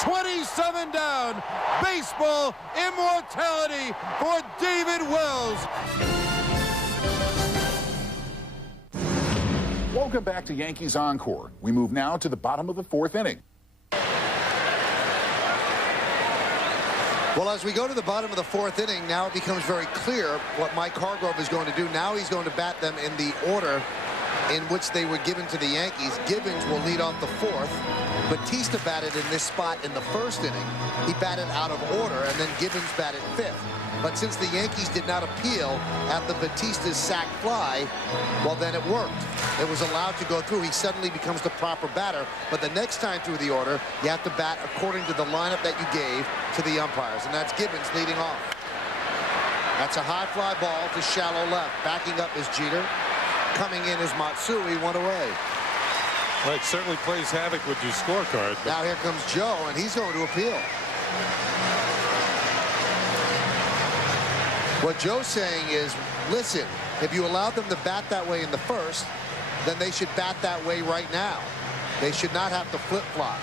27 down. Baseball immortality for David Wells. Welcome back to Yankees Encore. We move now to the bottom of the 4th inning. Well, as we go to the bottom of the 4th inning, now it becomes very clear what Mike Hargrove is going to do. Now he's going to bat them in the order in which they were given to the Yankees. Gibbons will lead off the 4th. Batista batted in this spot in the 1st inning. He batted out of order, and then Gibbons batted 5th. But since the Yankees did not appeal at the Batista's sac fly, well, then it worked. It was allowed to go through. He suddenly becomes the proper batter. But the next time through the order, you have to bat according to the lineup that you gave to the umpires. And that's Gibbons leading off. That's a high fly ball to shallow left. Backing up is Jeter. Coming in is Matsui, 1 away. Well, it certainly plays havoc with your scorecard. Now here comes Joe, and he's going to appeal. What Joe's saying is, listen, if you allowed them to bat that way in the 1st, then they should bat that way right now. They should not have to flip-flop.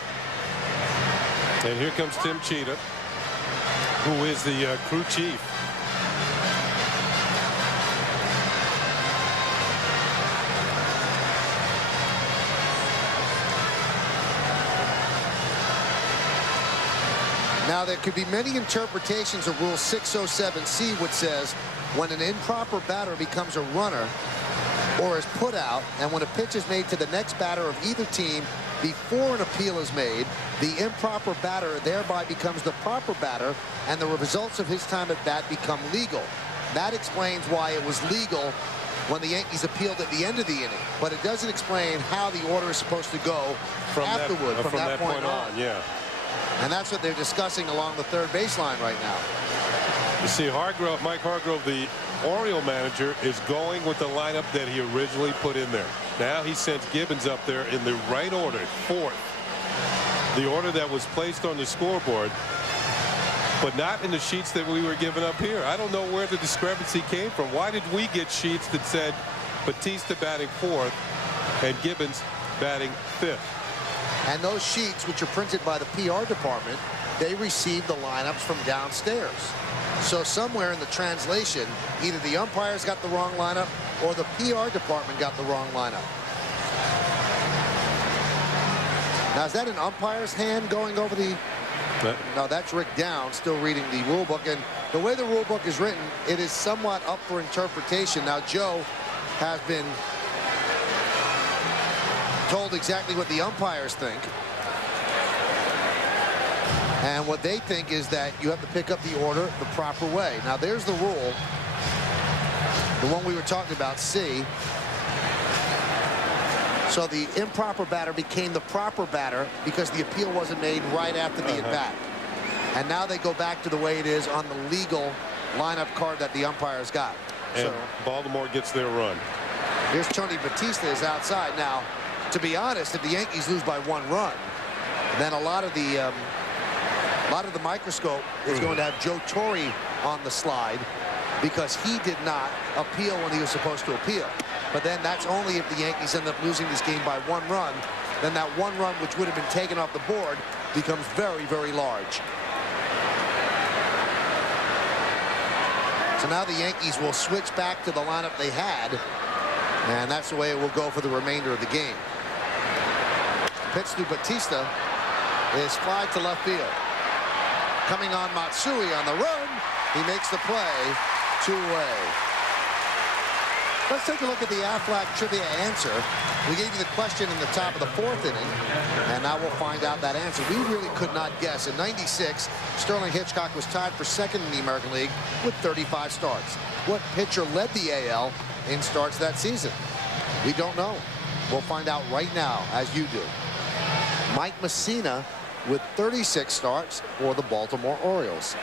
And here comes Tim Cheetah, who is the crew chief. Now, there could be many interpretations of Rule 607C, which says when an improper batter becomes a runner or is put out, and when a pitch is made to the next batter of either team before an appeal is made, the improper batter thereby becomes the proper batter, and the results of his time at bat become legal. That explains why it was legal when the Yankees appealed at the end of the inning, but it doesn't explain how the order is supposed to go from that point on. Yeah. And that's what they're discussing along the 3rd baseline right now. You see, Hargrove, Mike Hargrove, the Oriole manager, is going with the lineup that he originally put in there. Now he sends Gibbons up there in the right order, 4th. The order that was placed on the scoreboard, but not in the sheets that we were given up here. I don't know where the discrepancy came from. Why did we get sheets that said Batista batting 4th and Gibbons batting 5th? And those sheets, which are printed by the PR department, they received the lineups from downstairs. So somewhere in the translation, either the umpires got the wrong lineup or the PR department got the wrong lineup. Now, is that an umpire's hand going over the... No, that's Rick Down still reading the rule book. And the way the rule book is written, it is somewhat up for interpretation. Now, Joe has been told exactly what the umpires think, and what they think is that you have to pick up the order the proper way. Now there's the rule, the one we were talking about, C. So the improper batter became the proper batter because the appeal wasn't made right after the at-bat, and now they go back to the way it is on the legal lineup card that the umpires got. And so Baltimore gets their run. Here's Tony Batista is outside now. To be honest, if the Yankees lose by 1 run, then a lot of the microscope is going to have Joe Torre on the slide because he did not appeal when he was supposed to appeal. But then that's only if the Yankees end up losing this game by 1 run. Then that 1 run, which would have been taken off the board, becomes very, very large. So now the Yankees will switch back to the lineup they had, and that's the way it will go for the remainder of the game. Pitch to Batista is fly to left field. Coming on Matsui on the run. He makes the play, 2 away. Let's take a look at the Aflac trivia answer. We gave you the question in the top of the 4th inning, and now we'll find out that answer. We really could not guess. In '96, Sterling Hitchcock was tied for 2nd in the American League with 35 starts. What pitcher led the AL in starts that season? We don't know. We'll find out right now, as you do. Mike Messina with 36 starts for the Baltimore Orioles.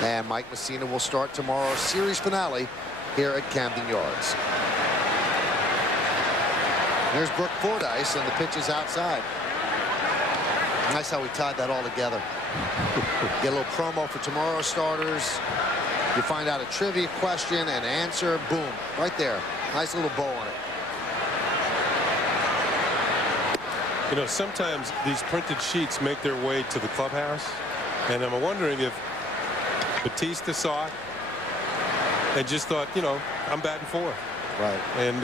And Mike Messina will start tomorrow's series finale here at Camden Yards. There's Brooke Fordyce, and the pitch is outside. Nice how we tied that all together. Get a little promo for tomorrow's starters. You find out a trivia question and answer. Boom. Right there. Nice little bow on it. You know, sometimes these printed sheets make their way to the clubhouse, and I'm wondering if Batista saw it and just thought, you know, I'm batting fourth. Right. And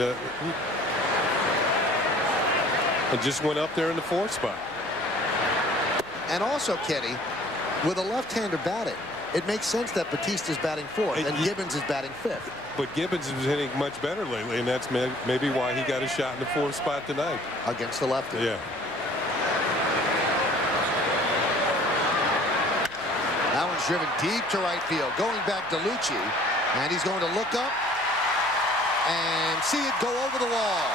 just went up there in the fourth spot. And also, Kenny, with a left-hander batting, it makes sense that Batista's batting fourth and Gibbons is batting fifth. But Gibbons is hitting much better lately, and that's maybe why he got a shot in the fourth spot tonight. Against the lefty. Yeah. That one's driven deep to right field. Going back to Lucci. And he's going to look up and see it go over the wall.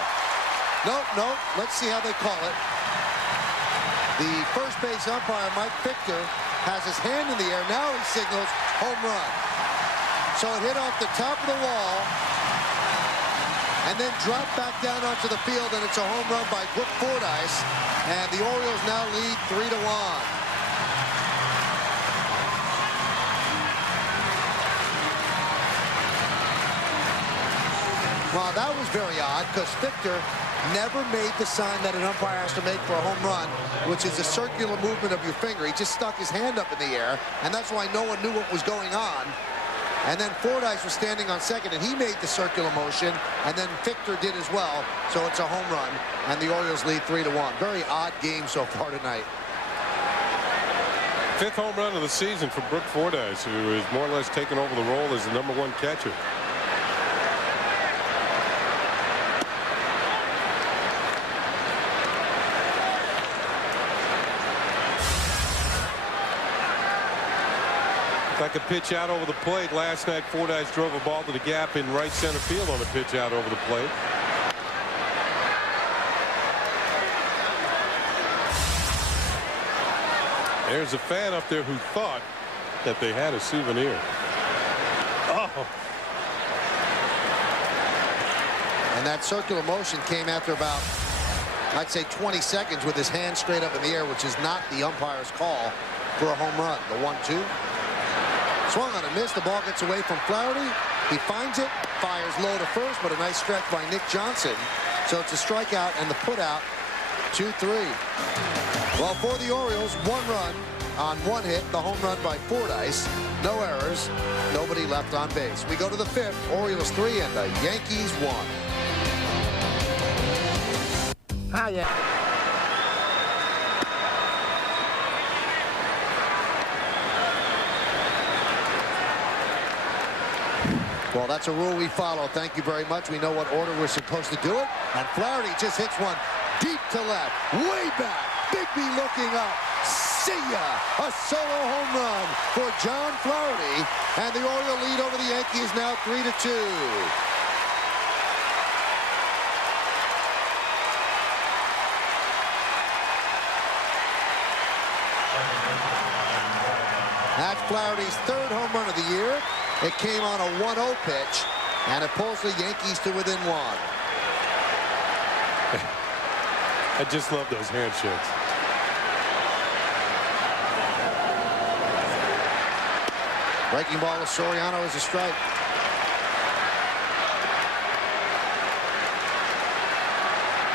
Nope, nope. Let's see how they call it. The first base umpire, Mike Victor, has his hand in the air. Now he signals home run. So it hit off the top of the wall and then dropped back down onto the field, and it's a home run by Brook Fordyce. And the Orioles now lead 3-1. Well, that was very odd because Victor never made the sign that an umpire has to make for a home run, which is a circular movement of your finger. He just stuck his hand up in the air, and that's why no one knew what was going on. And then Fordyce was standing on second, and he made the circular motion, and then Victor did as well. So it's a home run, and the Orioles lead 3-1. Very odd game so far tonight. Fifth home run of the season for Brook Fordyce, who is more or less taking over the role as the #1 catcher. Like a pitch out over the plate. Last night, Fordyce drove a ball to the gap in right center field on a pitch out over the plate. There's a fan up there who thought that they had a souvenir. Oh. And that circular motion came after about, I'd say, 20 seconds with his hand straight up in the air, which is not the umpire's call for a home run. The 1-2. Swung on a miss. The ball gets away from Flaherty. He finds it, fires low to first, but a nice stretch by Nick Johnson. So it's a strikeout and the put out. 2-3. Well, for the Orioles, 1 run on 1 hit, the home run by Fordyce. No errors, nobody left on base. We go to the 5th. Orioles 3 and the Yankees 1. Hiya. Well, that's a rule we follow. Thank you very much. We know what order we're supposed to do it. And Flaherty just hits one deep to left, way back. Bigby looking up. See ya! A solo home run for John Flaherty. And the Oriole lead over the Yankees now 3-2. That's Flaherty's 3rd home run of the year. It came on a 1-0 pitch, and it pulls the Yankees to within 1. I just love those handshakes. Breaking ball to Soriano is a strike.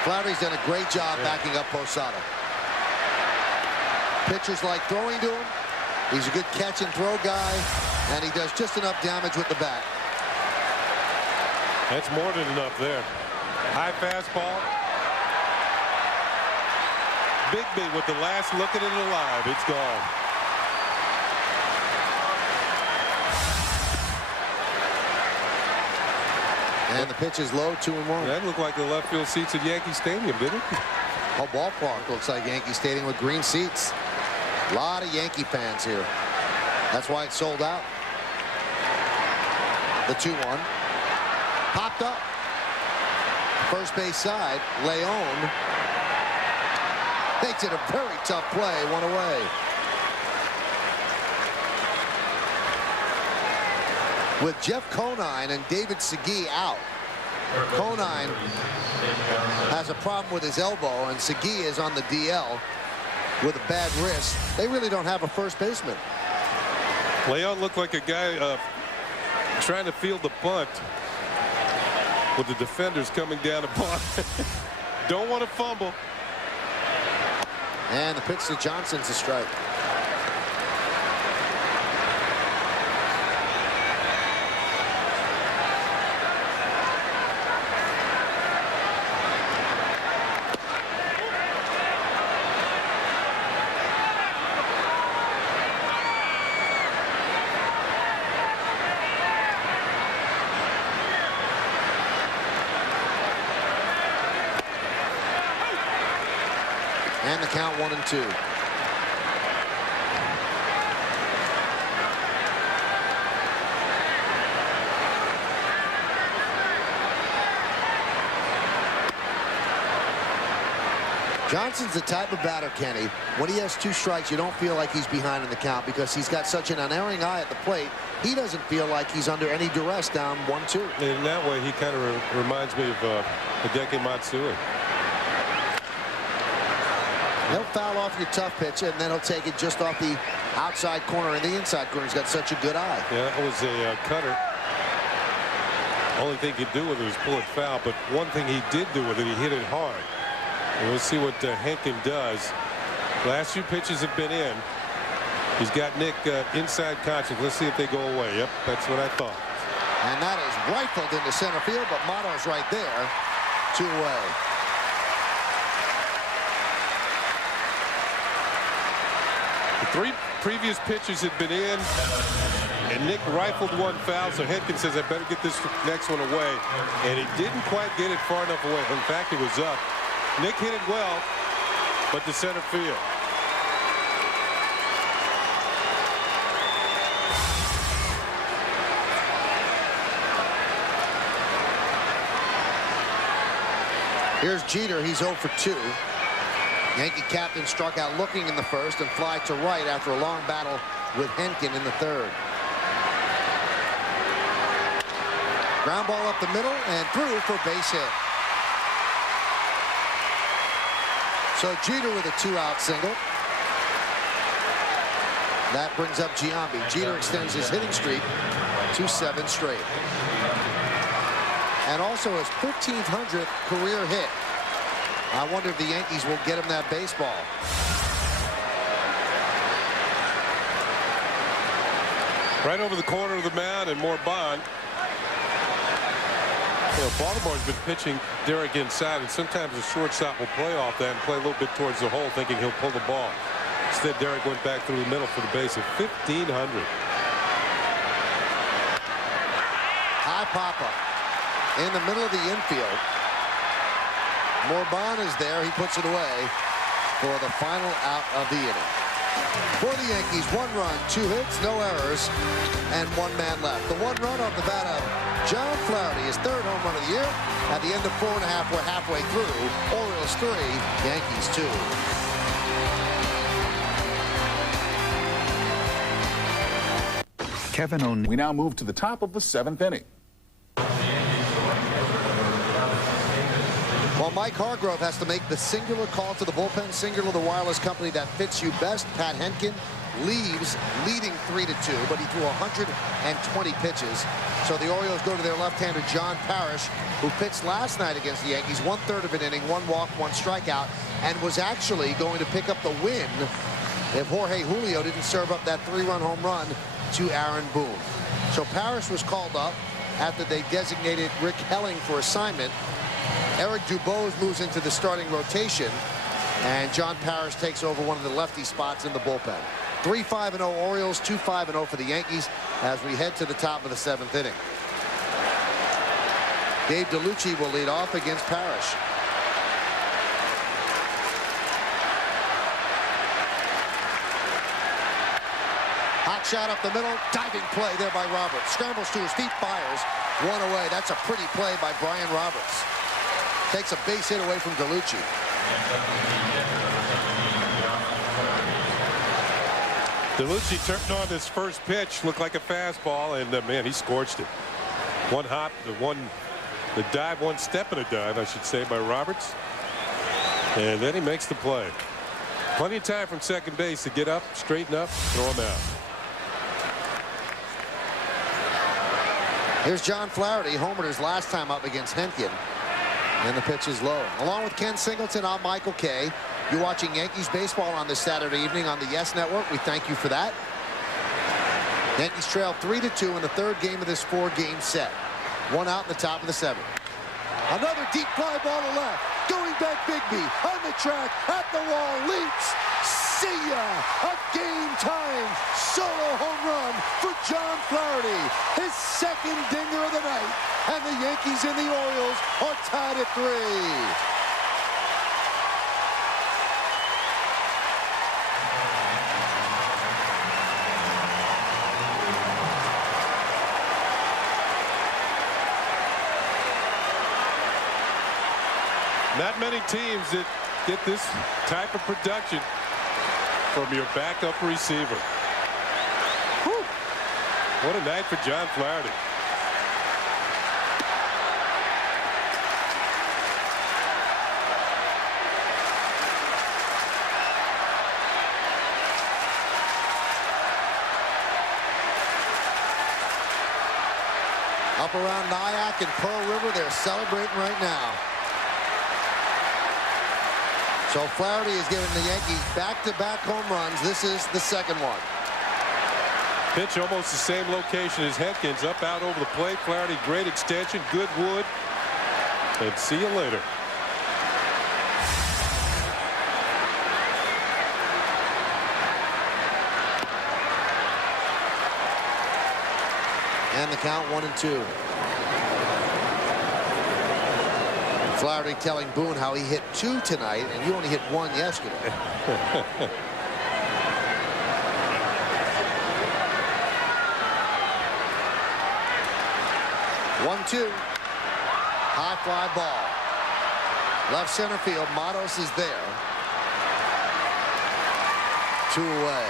Flaherty's done a great job backing up Posada. Pitchers like throwing to him. He's a good catch and throw guy, and he does just enough damage with the bat. That's more than enough there. High fastball. Bigby with the last look at it alive. It's gone. And the pitch is low, 2-1. That looked like the left field seats at Yankee Stadium, didn't it? Whole ballpark looks like Yankee Stadium with green seats. A lot of Yankee fans here. That's why it's sold out. The 2-1. Popped up. First base side. Leon makes it a very tough play. 1 away. With Jeff Conine and David Segui out. Conine has a problem with his elbow, and Segui is on the DL. with a bad wrist. They really don't have a first baseman. Leon looked like a guy trying to field the bunt with the defenders coming down upon. Don't want to fumble. And the pitch to Johnson's a strike. And the count 1-2. Johnson's the type of batter, Kenny, when he has 2 strikes, you don't feel like he's behind in the count because he's got such an unerring eye at the plate. He doesn't feel like he's under any duress down 1-2. In that way, he kind of reminds me of Hideki Matsui. He'll foul off your tough pitch, and then he'll take it just off the outside corner and the inside corner. He's got such a good eye. Yeah, it was a cutter. Only thing he could do with it was pull it foul, but one thing he did do with it, he hit it hard. And we'll see what Henkin does. Last few pitches have been in. He's got Nick inside conscious. Let's see if they go away. Yep, that's what I thought. And that is rifled into center field, but Motto's right there. 2 away. The 3 previous pitches had been in, and Nick rifled one foul, so Henkin says, I better get this next one away. And he didn't quite get it far enough away. In fact, it was up. Nick hit it well, but to center field. Here's Jeter. He's 0 for 2. Yankee captain struck out looking in the first and fly to right after a long battle with Henkin in the third. Ground ball up the middle and through for base hit. So Jeter with a 2-out single. That brings up Giambi. Jeter extends his hitting streak to 7 straight. And also his 1,500th career hit. I wonder if the Yankees will get him that baseball. Right over the corner of the mound and more Bond. You know, Baltimore's been pitching Derek inside, and sometimes the shortstop will play off that and play a little bit towards the hole, thinking he'll pull the ball. Instead, Derek went back through the middle for the base at 1,500. High pop-up in the middle of the infield. Morban is there. He puts it away for the final out of the inning. For the Yankees, 1 run, 2 hits, no errors, and 1 man left. The 1 run off the bat of John Flaherty, his 3rd home run of the year. At the end of 4.5, we're halfway through. Orioles 3, Yankees 2. Kevin O'Neill. We now move to the top of the 7th inning. Well, Mike Hargrove has to make the singular call to the bullpen. Singular, the wireless company that fits you best. Pat Henkin leaves leading 3-2, but he threw 120 pitches. So the Orioles go to their left-hander, John Parrish, who pitched last night against the Yankees. 1/3 of an inning, 1 walk, 1 strikeout, and was actually going to pick up the win if Jorge Julio didn't serve up that 3-run home run to Aaron Boone. So Parrish was called up after they designated Rick Helling for assignment. Eric Dubose moves into the starting rotation, and John Parrish takes over one of the lefty spots in the bullpen. 3-5-0 Orioles, 2-5-0 for the Yankees as we head to the top of the 7th inning. Dave DeLucci will lead off against Parrish. Hot shot up the middle, diving play there by Roberts. Scrambles to his feet, fires, 1 away. That's a pretty play by Brian Roberts. Takes a base hit away from DeLucci. DeLucci turned on his first pitch, looked like a fastball, and man, he scorched it. 1 hop, the dive, 1 step in a dive, I should say, by Roberts. And then he makes the play. Plenty of time from second base to get up, straighten up, throw him out. Here's John Flaherty, homered his last time up against Henkin. And the pitch is low. Along with Ken Singleton, I'm Michael Kay. You're watching Yankees baseball on this Saturday evening on the Yes Network. We thank you for that. Yankees trail 3-2 in the third game of this 4-game set. One out in the top of the 7th. Another deep fly ball to left. Going back Bigby on the track, at the wall, leaps. See ya! A game-tying solo home run for John Flaherty. His second dinger of the night. And the Yankees and the Orioles are tied at 3. Not many teams that get this type of production from your backup receiver. Whew. What a night for John Flaherty. Up around Nyack and Pearl River, they're celebrating right now. So Flaherty is giving the Yankees back-to-back home runs. This is the second one. Pitch almost the same location as Hetkins, up out over the plate. Flaherty, great extension, good wood. And see you later. And the count 1-2. Flaherty telling Boone how he hit 2 tonight, and you only hit 1 yesterday. 1-2. High fly ball. Left center field. Matos is there. 2 away.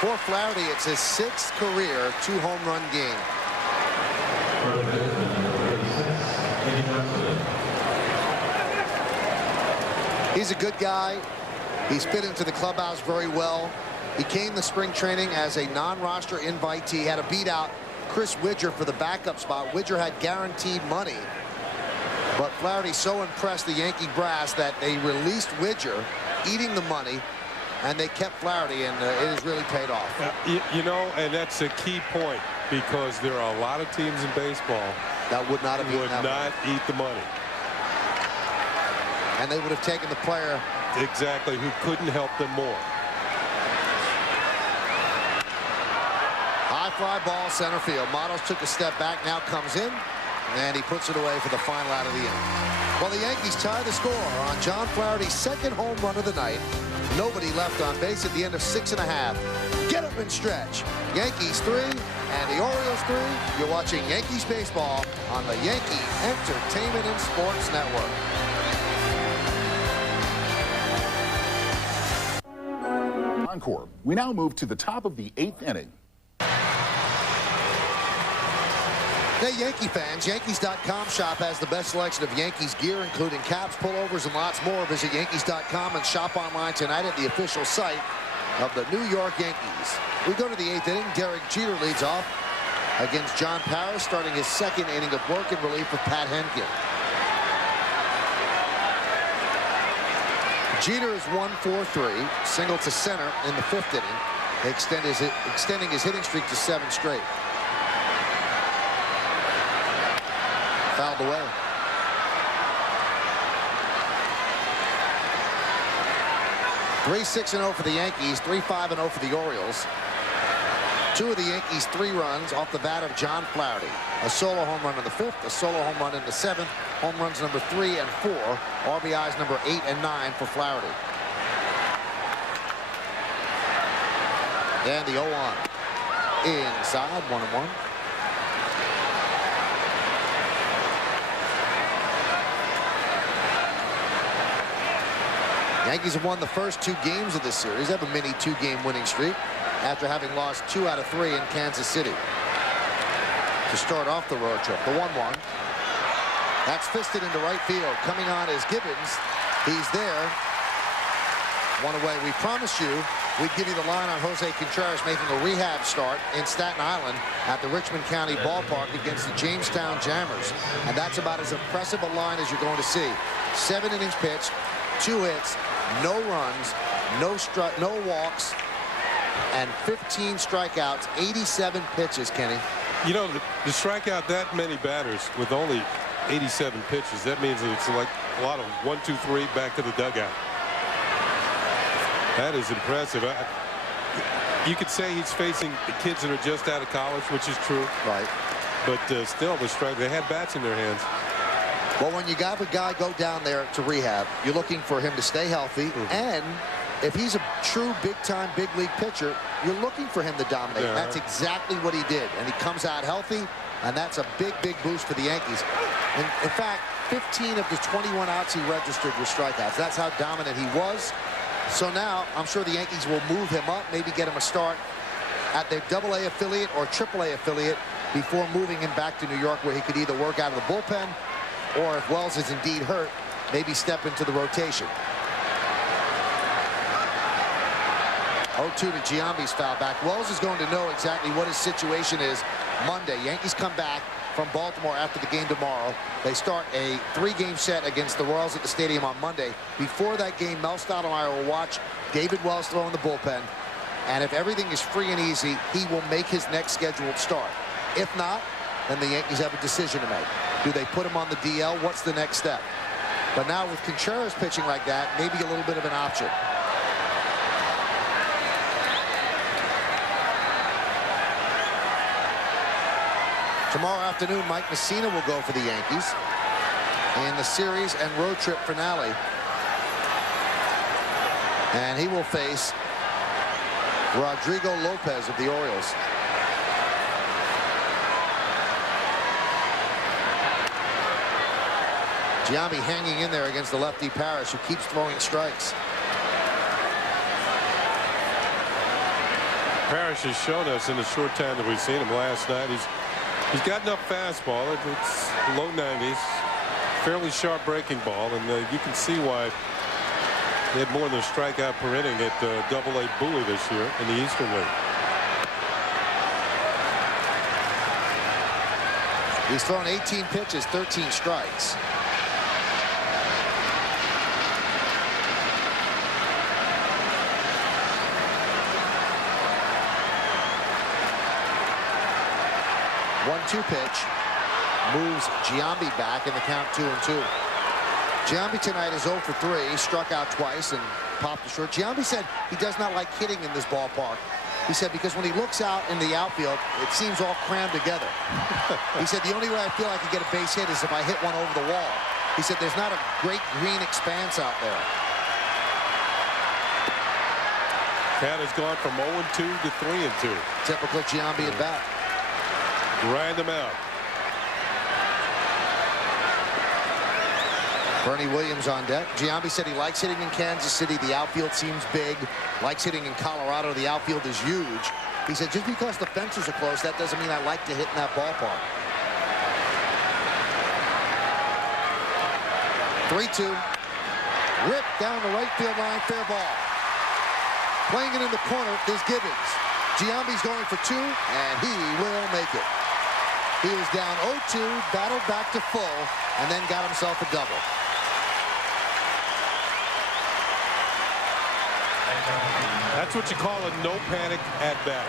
For Flaherty, it's his 6th career 2-home-run game. He's a good guy. He's fit into the clubhouse very well. He came to spring training as a non-roster invitee. Had to beat out Chris Widger for the backup spot. Widger had guaranteed money. But Flaherty so impressed the Yankee brass that they released Widger, eating the money, and they kept Flaherty, and it has really paid off. You know, and that's a key point, because there are a lot of teams in baseball that would not have eat the money. And they would have taken the player exactly who couldn't help them more. High fly ball, center field. Matos took a step back, now comes in, and he puts it away for the final out of the inning. Well, the Yankees tie the score on John Flaherty's second home run of the night. Nobody left on base at the end of 6.5. Get up and stretch. Yankees 3 and the Orioles 3. You're watching Yankees baseball on the Yankee Entertainment and Sports Network. Encore. We now move to the top of the 8th inning. Hey, Yankee fans, Yankees.com shop has the best selection of Yankees gear, including caps, pullovers, and lots more. Visit Yankees.com and shop online tonight at the official site of the New York Yankees. We go to the 8th inning. Derek Jeter leads off against John Parrish, starting his second inning of work in relief of Pat Henkin. Jeter is 1-for-3, single to center in the 5th inning, extending his hitting streak to 7 straight. Fouled away. .3-6-0 for the Yankees, 3-5-0 for the Orioles. 2 of the Yankees' 3 runs off the bat of John Flaherty. A solo home run in the 5th, a solo home run in the 7th. Home runs number 3 and 4. RBIs number 8 and 9 for Flaherty. And the 0-1. Inside, 1-1. Yankees have won the first 2 games of this series. They have a mini 2-game winning streak after having lost 2 out of 3 in Kansas City to start off the road trip. The 1-1. That's fisted into right field. Coming on is Gibbons. He's there. one away. We promised you we'd give you the line on Jose Contreras making a rehab start in Staten Island at the Richmond County Ballpark against the Jamestown Jammers. And that's about as impressive a line as you're going to see. 7 innings pitched, 2 hits, no runs, no walks, and 15 strikeouts, 87 pitches, Kenny. You know, to strike out that many batters with only 87 pitches, that means that it's like a lot of 1, 2, 3 back to the dugout. That is impressive. You could say he's facing kids that are just out of college, which is true. Right. But still, they had bats in their hands. Well, when you got a guy go down there to rehab, you're looking for him to stay healthy. And if he's a true big-time, big-league pitcher, you're looking for him to dominate. Yeah. That's exactly what he did. And he comes out healthy, and that's a big, big boost for the Yankees. And in fact, 15 of the 21 outs he registered were strikeouts. That's how dominant he was. So now I'm sure the Yankees will move him up, maybe get him a start at their AA affiliate or AAA affiliate before moving him back to New York, where he could either work out of the bullpen or, if Wells is indeed hurt, maybe step into the rotation. 0-2 to Giambi's foul back. Wells is going to know exactly what his situation is Monday. Yankees come back from Baltimore after the game tomorrow. They start a 3-game set against the Royals at the stadium on Monday. Before that game, Mel Stottlemyre will watch David Wells throw in the bullpen. And if everything is free and easy, he will make his next scheduled start. If not, then the Yankees have a decision to make. Do they put him on the DL? What's the next step? But now with Contreras pitching like that, maybe a little bit of an option. Tomorrow afternoon, Mike Messina will go for the Yankees in the series and road trip finale. And he will face Rodrigo Lopez of the Orioles. Giambi hanging in there against the lefty Parrish, who keeps throwing strikes. Parrish has shown us in the short time that we've seen him last night. He's got enough fastball. It's low 90s, fairly sharp breaking ball, and you can see why he had more than a strikeout per inning at AA Bowie this year in the Eastern League. He's thrown 18 pitches, 13 strikes. One-two pitch moves Giambi back in the count 2-2. Giambi tonight is 0 for 3. He struck out twice and popped a short. Giambi said he does not like hitting in this ballpark. He said because when he looks out in the outfield, it seems all crammed together. He said the only way I feel I can get a base hit is if I hit one over the wall. He said there's not a great green expanse out there. Cat has gone from 0-2 to 3-2. Typical Giambi at bat. Grind them out. Bernie Williams on deck. Giambi said he likes hitting in Kansas City. The outfield seems big. Likes hitting in Colorado. The outfield is huge. He said just because the fences are close, that doesn't mean I like to hit in that ballpark. 3-2. Ripped down the right field line. Fair ball. Playing it in the corner is Gibbons. Giambi's going for 2, and he will make it. He was down 0-2, battled back to full, and then got himself a double. That's what you call a no panic at bat.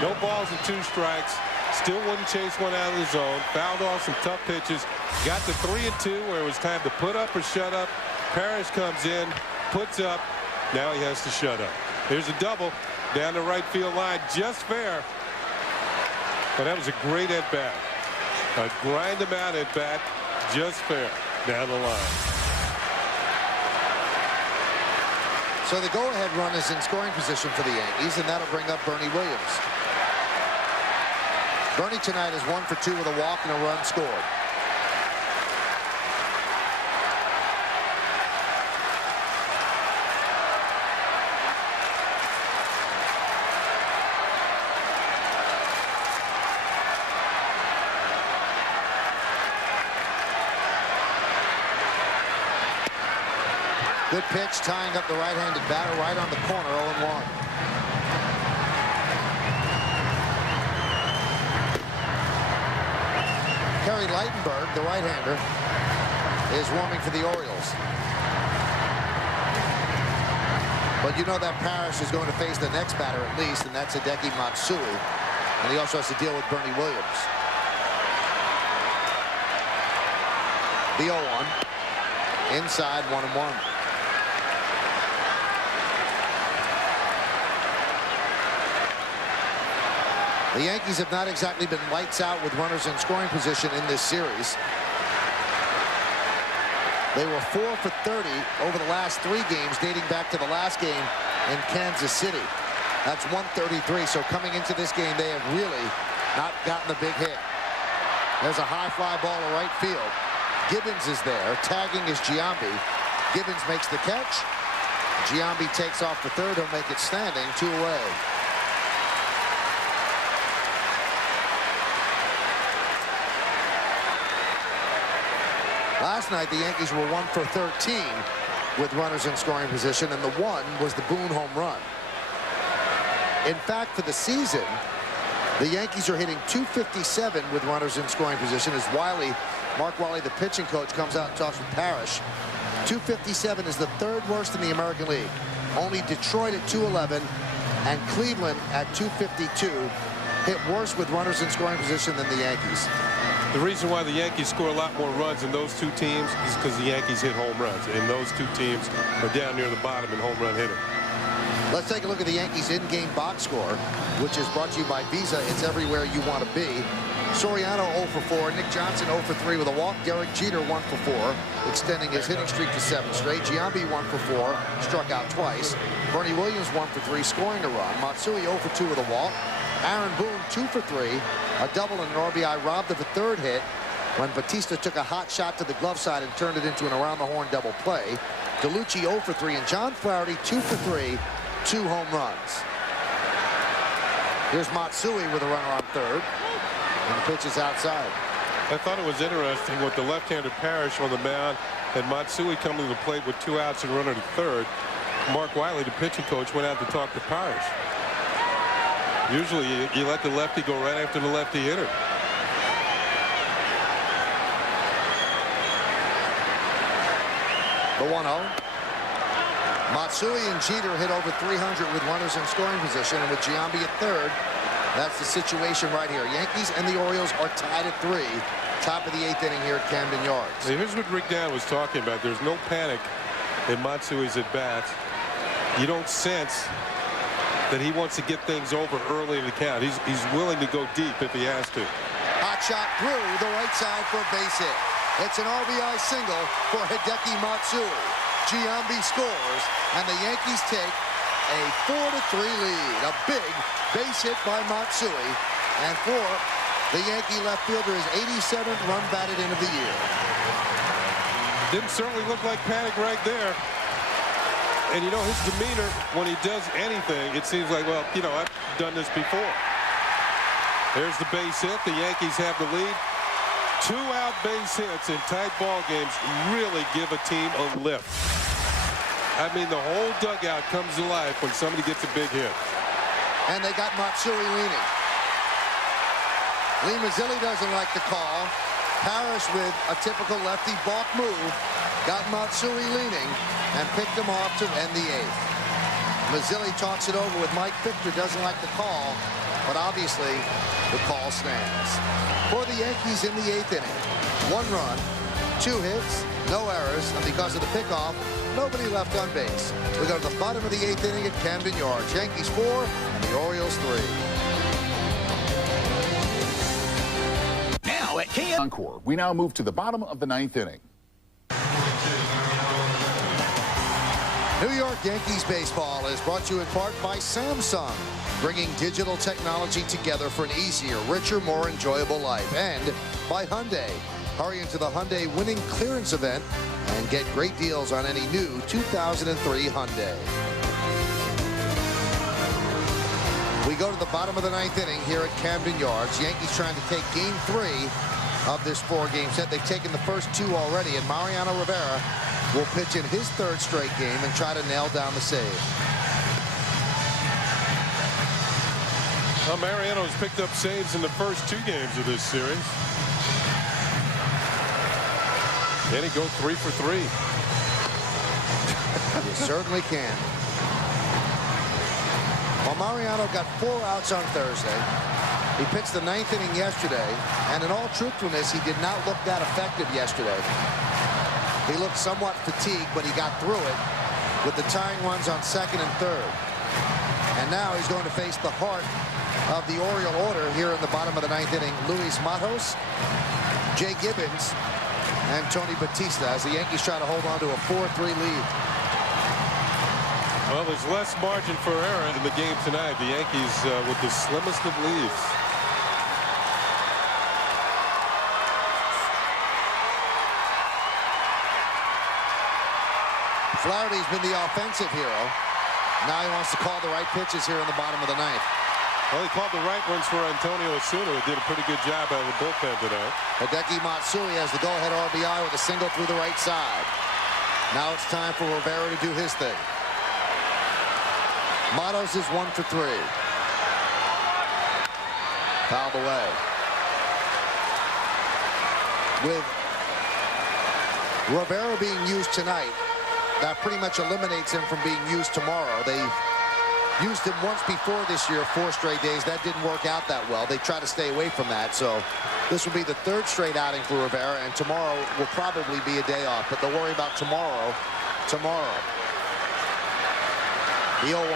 No balls and 2 strikes. Still wouldn't chase one out of the zone. Fouled off some tough pitches. Got to 3-2 where it was time to put up or shut up. Parrish comes in, puts up. Now he has to shut up. Here's a double down the right field line. Just fair. But that was a great at bat. A grind them out at bat. Just fair down the line. So the go-ahead run is in scoring position for the Yankees, and that'll bring up Bernie Williams. Bernie tonight is 1 for 2 with a walk and a run scored. Good pitch, tying up the right-handed batter right on the corner, 0-1. Kerry Lightenberg, the right-hander, is warming for the Orioles. But you know that Parrish is going to face the next batter at least, and that's Hideki Matsui. And he also has to deal with Bernie Williams. The 0-1. Inside, 1-1. The Yankees have not exactly been lights out with runners in scoring position in this series. They were 4 for 30 over the last 3 games, dating back to the last game in Kansas City. That's 133. So coming into this game, they have really not gotten a big hit. There's a high fly ball to right field. Gibbons is there. Tagging is Giambi. Gibbons makes the catch. Giambi takes off the third. He'll make it standing. 2 away. Last night, the Yankees were 1 for 13 with runners in scoring position, and the 1 was the Boone home run. In fact, for the season, the Yankees are hitting .257 with runners in scoring position as Mark Wiley, the pitching coach, comes out and talks with Parrish. .257 is the 3rd worst in the American League. Only Detroit at .211 and Cleveland at .252 hit worse with runners in scoring position than the Yankees. The reason why the Yankees score a lot more runs in those 2 teams is because the Yankees hit home runs, and those 2 teams are down near the bottom in home run hitting. Let's take a look at the Yankees in-game box score, which is brought to you by Visa. It's everywhere you want to be. Soriano 0 for 4, Nick Johnson 0 for 3 with a walk. Derek Jeter 1 for 4, extending his hitting streak to 7 straight. Giambi 1 for 4, struck out twice. Bernie Williams 1 for 3, scoring a run. Matsui 0 for 2 with a walk. Aaron Boone 2 for 3, a double and an RBI, robbed of a 3rd hit when Batista took a hot shot to the glove side and turned it into an around-the-horn double play. DeLucci 0 for 3, and John Flaherty 2 for 3, 2 home runs. Here's Matsui with a runner on 3rd, and the pitch is outside. I thought it was interesting with the left-handed Parrish on the mound and Matsui coming to the plate with 2 outs and runner to 3rd. Mark Wiley, the pitching coach, went out to talk to Parrish. Usually you let the lefty go right after the lefty hitter. The 1-0. Matsui and Jeter hit over 300 with runners in scoring position, and with Giambi at 3rd, that's the situation right here. Yankees and the Orioles are tied at 3. Top of the 8th inning here at Camden Yards. Now, here's what Rick Down was talking about. There's no panic in Matsui's at-bats. You don't sense that he wants to get things over early in the count. He's willing to go deep if he has to. Hot shot through the right side for a base hit. It's an RBI single for Hideki Matsui. Giambi scores, and the Yankees take a 4-3 lead. A big base hit by Matsui, and for the Yankee left fielder, his 87th run batted in of the year. Didn't certainly look like panic right there. And, you know, his demeanor when he does anything, it seems like, well, you know, I've done this before. There's the base hit. The Yankees have the lead. 2-out base hits in tight ball games really give a team a lift. I mean, the whole dugout comes to life when somebody gets a big hit. And they got Matsui leaning. Lee Mazzilli doesn't like the call. Parrish with a typical lefty balk move got Matsui leaning and picked him off to end the 8th. Mazzilli talks it over with Mike Fichter, doesn't like the call, but obviously the call stands. For the Yankees in the 8th inning, 1 run, 2 hits, no errors, and because of the pickoff, nobody left on base. We go to the bottom of the 8th inning at Camden Yards. Yankees 4 and the Orioles 3. Now at Encore, we now move to the bottom of the 9th inning. New York Yankees baseball is brought to you in part by Samsung, bringing digital technology together for an easier, richer, more enjoyable life, and by Hyundai. Hurry into the Hyundai winning clearance event and get great deals on any new 2003 Hyundai. We go to the bottom of the 9th inning here at Camden Yards. Yankees trying to take game 3 of this 4-game set. They've taken the first 2 already, and Mariano Rivera will pitch in his third straight game and try to nail down the save. Well, Mariano's picked up saves in the first 2 games of this series. Can he go 3 for 3? You certainly can. Well, Mariano got 4 outs on Thursday. He pitched the 9th inning yesterday, and in all truthfulness, he did not look that effective yesterday. He looked somewhat fatigued, but he got through it with the tying runs on 2nd and 3rd. And now he's going to face the heart of the Oriole order here in the bottom of the 9th inning. Luis Matos, Jay Gibbons, and Tony Batista as the Yankees try to hold on to a 4-3 lead. Well, there's less margin for error in the game tonight. The Yankees with the slimmest of leads. Flaherty's been the offensive hero. Now he wants to call the right pitches here in the bottom of the 9th. Well, he called the right ones for Antonio Osuna, who did a pretty good job out of the bullpen tonight. Hideki Matsui has the go-ahead RBI with a single through the right side. Now it's time for Rivera to do his thing. Matos is 1 for 3. Fouled away. With Rivera being used tonight, that pretty much eliminates him from being used tomorrow. They used him once before this year, 4 straight days. That didn't work out that well. They try to stay away from that. So this will be the 3rd straight outing for Rivera, and tomorrow will probably be a day off. But they'll worry about tomorrow. The 0-1.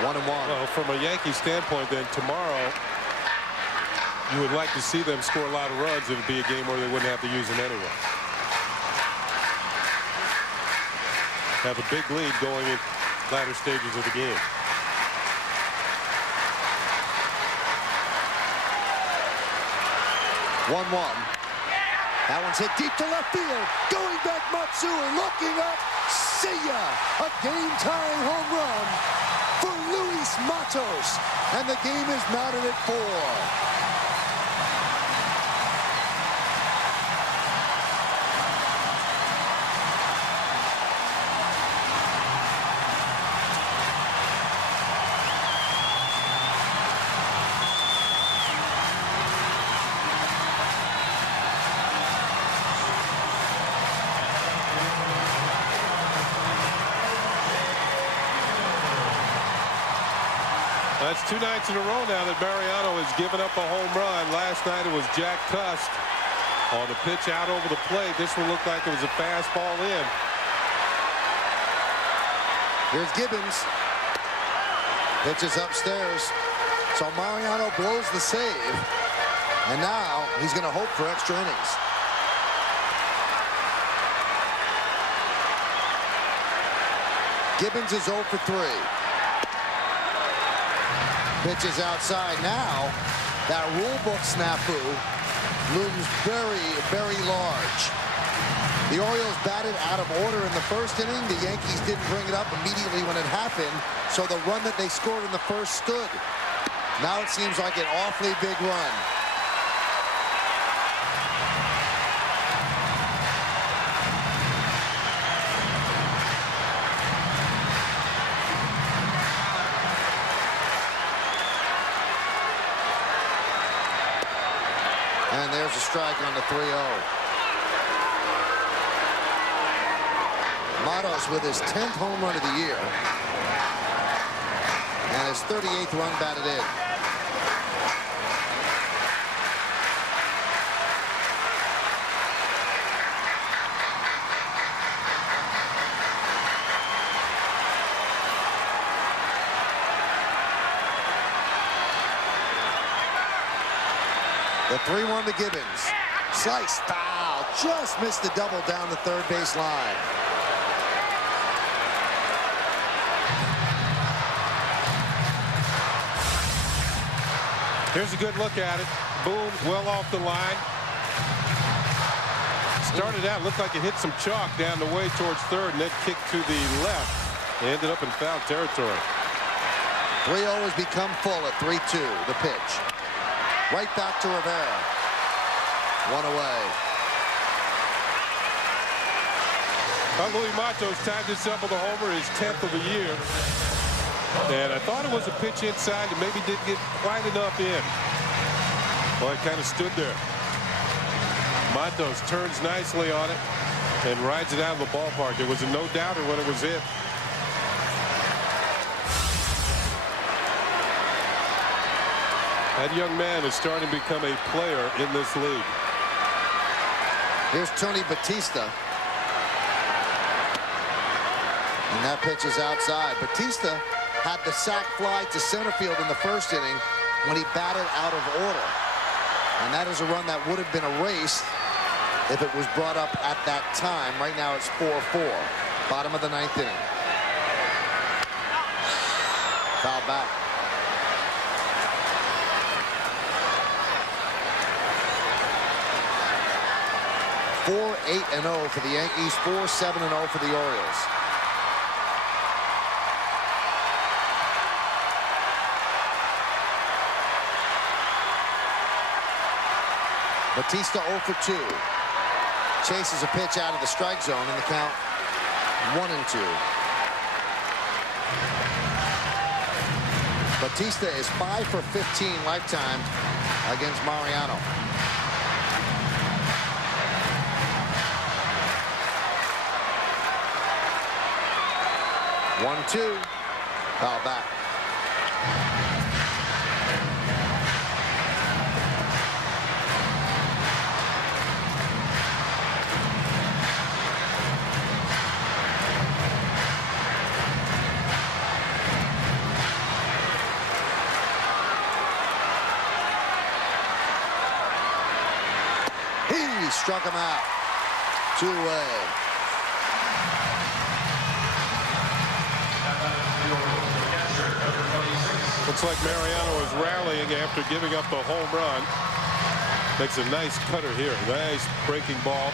1-1. Well, from a Yankee standpoint, then tomorrow you would like to see them score a lot of runs. It would be a game where they wouldn't have to use them anyway. Have a big lead going in latter stages of the game. That one's hit deep to left field. Going back, Matsui looking up. See ya! A game-tying home run for Luis Matos. And the game is knotted at 4. That's 2 nights in a row now that Mariano has given up a home run. Last night it was Jack Cust on the pitch out over the plate. This one looked like it was a fastball in. Here's Gibbons. Pitches upstairs. So Mariano blows the save. And now he's going to hope for extra innings. Gibbons is 0 for 3. Pitches outside. Now that rule book snafu looms very, very large. The Orioles batted out of order in the first inning. The Yankees didn't bring it up immediately when it happened, so the run that they scored in the first stood. Now it seems like an awfully big run. And there's a strike on the 3-0. Matos with his 10th home run of the year. And his 38th run batted in. The 3-1 to Gibbons. Slice, foul. Just missed the double down the third base line. Here's a good look at it. Boom, well off the line. Started out, looked like it hit some chalk down the way towards third, and then kicked to the left. It ended up in foul territory. 3-0 has become full at 3-2, the pitch. Right back to Rivera. 1 away. Louis Matos tied this up with a homer, his 10th of the year. And I thought it was a pitch inside and maybe didn't get quite enough in. Well, it kind of stood there. Matos turns nicely on it and rides it out of the ballpark. It was a no-doubter when it was hit. That young man is starting to become a player in this league. Here's Tony Batista. And that pitch is outside. Batista had the sac fly to center field in the first inning when he batted out of order. And that is a run that would have been erased if it was brought up at that time. Right now it's 4-4. Bottom of the 9th inning. Foul back. 4-8-0 for the Yankees, 4-7-0 for the Orioles. Batista 0 for 2. Chases a pitch out of the strike zone in the count 1-2. Batista is 5 for 15 lifetime against Mariano. One-two. Foul back. He struck him out. 2-away. Looks like Mariano is rallying after giving up the home run. Makes a nice cutter here. Nice breaking ball.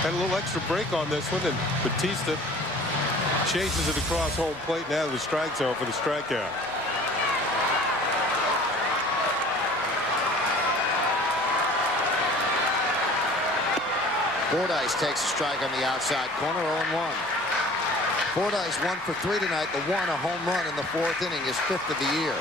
Had a little extra break on this one, and Batista chases it across home plate and out of the strike zone for the strikeout. Fordyce takes a strike on the outside corner, 0-1. Fordyce 1 for 3 tonight. The one, a home run in the 4th inning, his 5th of the year.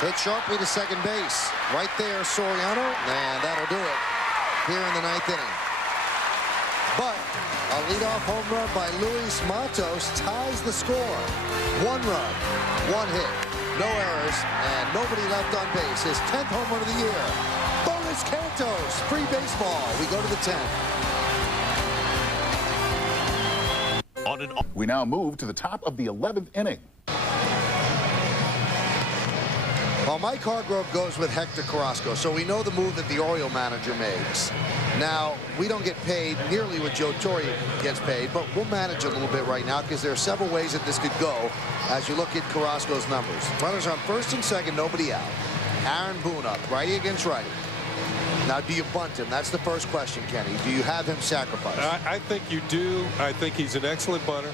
Hit sharply to second base. Right there, Soriano, and that'll do it here in the 9th inning. But a leadoff home run by Luis Matos ties the score. 1 run, 1 hit. No errors, and nobody left on base. His 10th home run of the year. Bonus Cantos, free baseball. We go to the 10th. We now move to the top of the 11th inning. Well, Mike Hargrove goes with Hector Carrasco, so we know the move that the Oriole manager makes. Now, we don't get paid nearly what Joe Torre gets paid, but we'll manage a little bit right now because there are several ways that this could go as you look at Carrasco's numbers. Runners on first and second, nobody out. Aaron Boone up, righty against righty. Now, do you bunt him? That's the first question, Kenny. Do you have him sacrifice? I think you do. I think he's an excellent bunter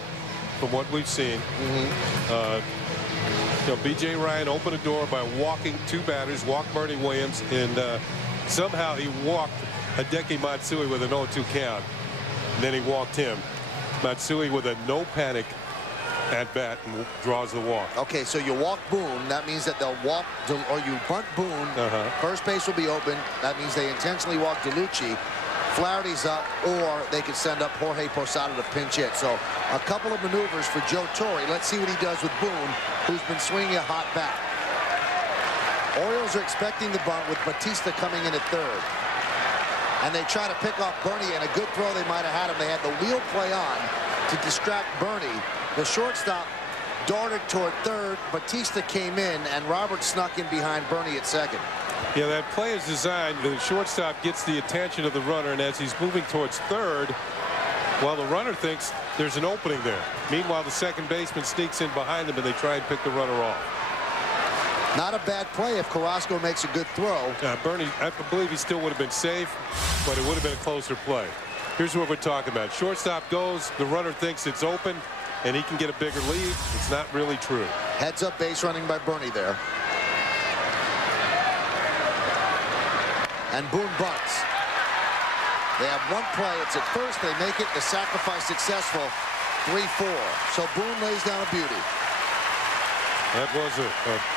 from what we've seen. You know, B.J. Ryan opened a door by walking 2 batters, walked Bernie Williams, and somehow he walked Hideki Matsui with an 0-2 count. And then he walked him. Matsui with a no panic at bat and draws the walk. Okay, so you walk Boone. That means that they'll walk, or you bunt Boone. First base will be open. That means they intentionally walk DeLucci. Flaherty's up, or they could send up Jorge Posada to pinch hit. So a couple of maneuvers for Joe Torre. Let's see what he does with Boone, who's been swinging a hot bat. Orioles are expecting the bunt with Batista coming in at third. And they try to pick off Bernie, and a good throw they might have had him. They had the wheel play on to distract Bernie. The shortstop darted toward third. Batista came in, and Robert snuck in behind Bernie at second. Yeah, that play is designed. The shortstop gets the attention of the runner, and as he's moving towards third, well, the runner thinks there's an opening there. Meanwhile, the second baseman sneaks in behind him, and they try and pick the runner off. Not a bad play if Carrasco makes a good throw. Bernie, I believe he still would have been safe, but it would have been a closer play. Here's what we're talking about. Shortstop goes, the runner thinks it's open. and he can get a bigger lead. It's not really true. Heads up base running by Bernie there. And Boone bunts. They have one play. It's at first. They make it. The sacrifice successful. 3-4. So Boone lays down a beauty. That was an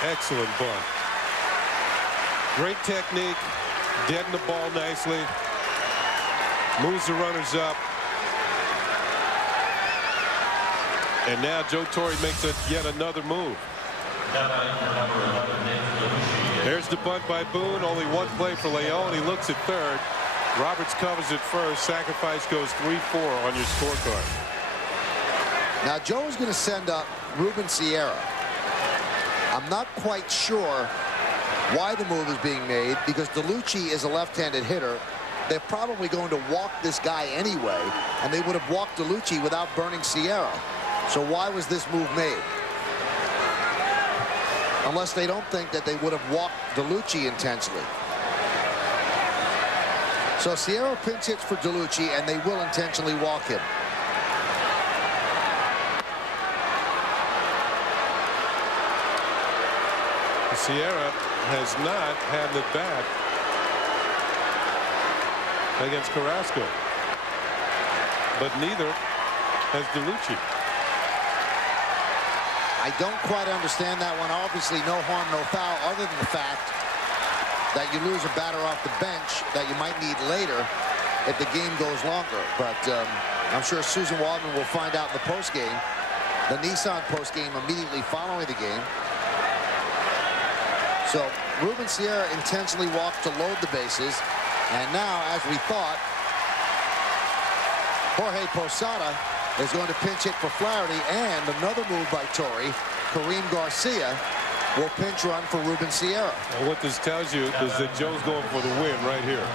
excellent bunt. Great technique. Deadened the ball nicely. Moves the runners up. And now Joe Torre makes yet another move. There's the bunt by Boone. Only one play for Leone. He looks at third. Roberts covers it first. Sacrifice goes 3-4 on your scorecard. Now Joe's going to send up Ruben Sierra. I'm not quite sure why the move is being made, because DeLucci is a left-handed hitter. They're probably going to walk this guy anyway, and they would have walked DeLucci without burning Sierra. So why was this move made? Unless they don't think that they would have walked DeLucci intentionally. So Sierra pinch hits for DeLucci, and they will intentionally walk him. Sierra has not had the bat against Carrasco, but neither has DeLucci. I don't quite understand that one. Obviously, no harm, no foul, other than the fact that you lose a batter off the bench that you might need later if the game goes longer. But I'm sure Susan Waldman will find out in the postgame, the Nissan postgame immediately following the game. So Ruben Sierra intentionally walked to load the bases. And now, as we thought, Jorge Posada is going to pinch hit for Flaherty, and another move by Torre. Kareem Garcia will pinch run for Ruben Sierra. Well, what this tells you is that Joe's going for the win right here.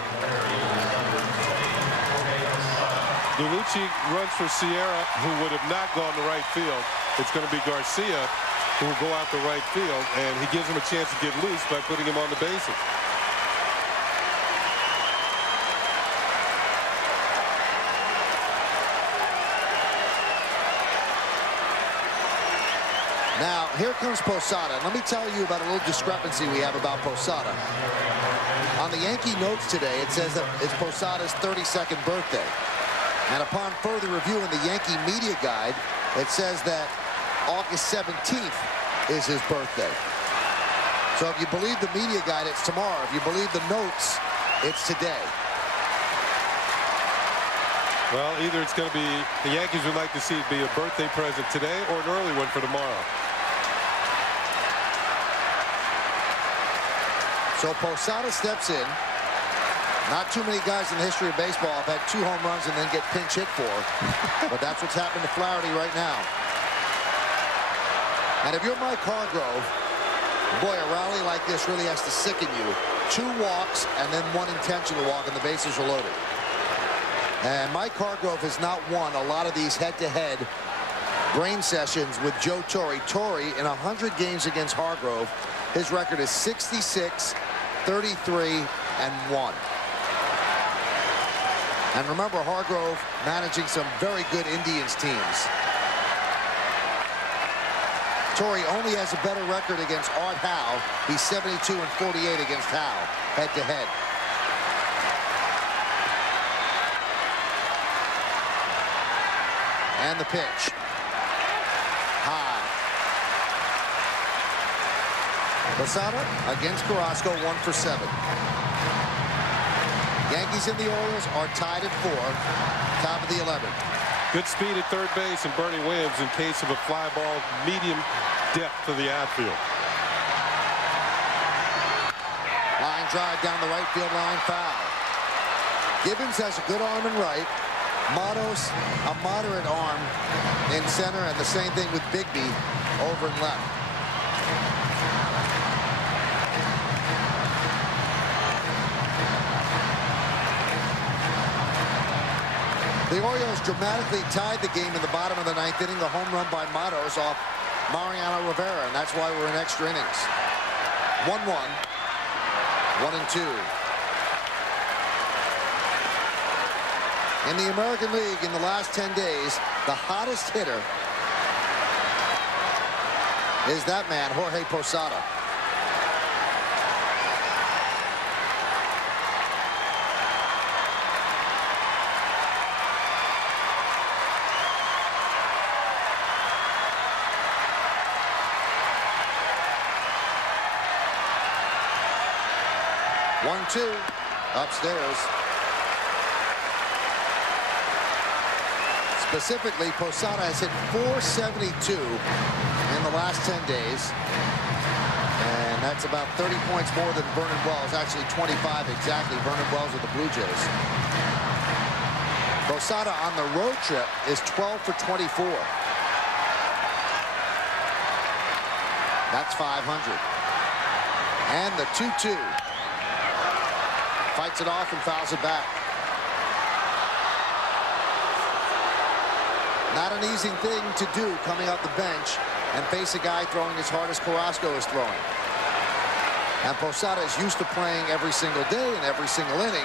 DeLucci runs for Sierra, who would have not gone to right field. It's going to be Garcia who will go out to right field, and he gives him a chance to get loose by putting him on the bases. Now, here comes Posada. Let me tell you about a little discrepancy we have about Posada. On the Yankee notes today, it says that it's Posada's 32nd birthday. And upon further review in the Yankee media guide, it says that August 17th is his birthday. So if you believe the media guide, it's tomorrow. If you believe the notes, it's today. Well, either it's going to be, the Yankees would like to see it be a birthday present today or an early one for tomorrow. So Posada steps in. Not too many guys in the history of baseball have had 2 home runs and then get pinch hit for. But that's what's happened to Flaherty right now. And if you're Mike Hargrove, boy, a rally like this really has to sicken you. 2 walks and then 1 intentional walk, and the bases are loaded. And Mike Hargrove has not won a lot of these head-to-head brain sessions with Joe Torre. Torre, in 100 games against Hargrove, his record is 66, 33, and 1. And remember, Hargrove managing some very good Indians teams. Torre only has a better record against Art Howe. He's 72 and 48 against Howe, head-to-head. And the pitch. High. Posada against Carrasco, 1 for 7. Yankees and the Orioles are tied at 4, top of the 11th. Good speed at third base, and Bernie Williams in case of a fly ball, medium depth to the outfield. Line drive down the right field line, foul. Gibbons has a good arm in right. Matos, a moderate arm in center, and the same thing with Bigby over in left. The Orioles dramatically tied the game in the bottom of the 9th inning, a home run by Matos off Mariano Rivera, and that's why we're in extra innings. 1-1, 1-2. In the American League in the last 10 days, the hottest hitter is that man, Jorge Posada. One-two upstairs. Specifically, Posada has hit .472 in the last 10 days. And that's about 30 points more than Vernon Wells. Actually, 25 exactly. Vernon Wells of the Blue Jays. Posada on the road trip is 12 for 24. That's 500. And the 2-2. Fights it off and fouls it back. Not an easy thing to do coming off the bench and face a guy throwing as hard as Carrasco is throwing. And Posada is used to playing every single day and every single inning,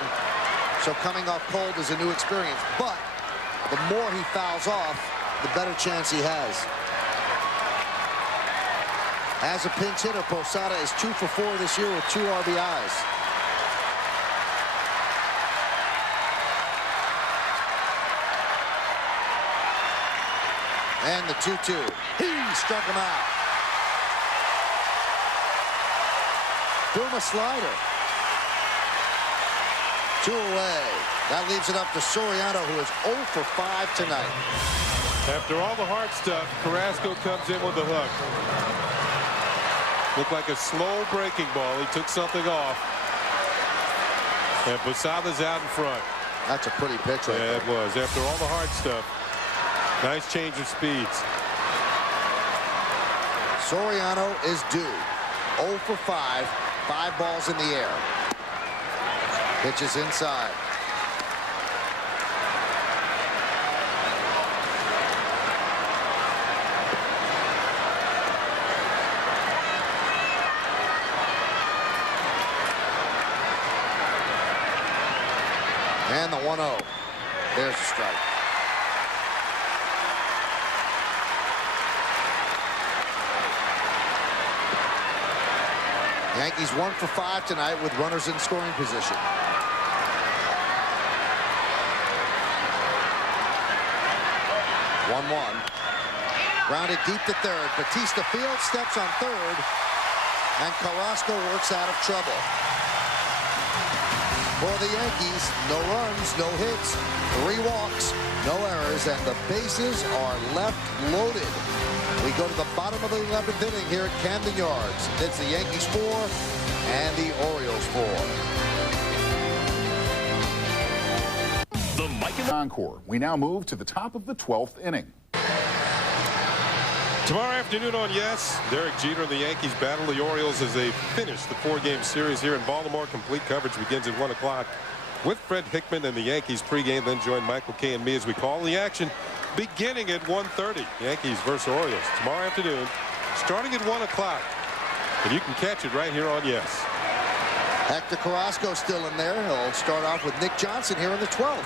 so coming off cold is a new experience. But the more he fouls off, the better chance he has. As a pinch hitter, Posada is 2 for 4 this year with 2 RBIs. And the 2-2. He struck him out. Boom, a slider. 2 away. That leaves it up to Soriano, who is 0 for 5 tonight. After all the hard stuff, Carrasco comes in with the hook. Looked like a slow breaking ball. He took something off. And Posada's out in front. That's a pretty pitch right there. Yeah, it was. After all the hard stuff. Nice change of speeds. Soriano is due. 0 for 5. 5 balls in the air. Pitches inside. And the 1-0. There's the strike. Yankees 1 for 5 tonight with runners in scoring position. One. Grounded deep to third. Batista field steps on third. And Carrasco works out of trouble. For the Yankees, no runs, no hits, 3 walks, no errors, and the bases are left loaded. We go to the bottom of the 11th inning here at Camden Yards. It's the Yankees 4 and the Orioles 4. The Mike and Encore. We now move to the top of the 12th inning. Tomorrow afternoon on Yes, Derek Jeter and the Yankees battle the Orioles as they finish the 4-game series here in Baltimore. Complete coverage begins at 1 o'clock with Fred Hickman and the Yankees pregame. Then join Michael Kay and me as we call the action beginning at 1:30. Yankees versus Orioles tomorrow afternoon starting at 1 o'clock. And you can catch it right here on Yes. Hector Carrasco still in there. He'll start off with Nick Johnson here in the 12th.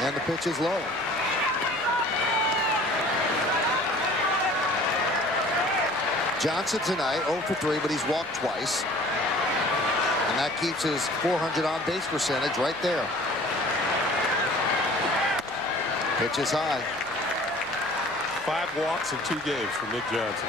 And the pitch is low. Johnson tonight 0 for 3, but he's walked twice. And that keeps his 400 on base percentage right there. Pitch is high. 5 walks in 2 games for Nick Johnson.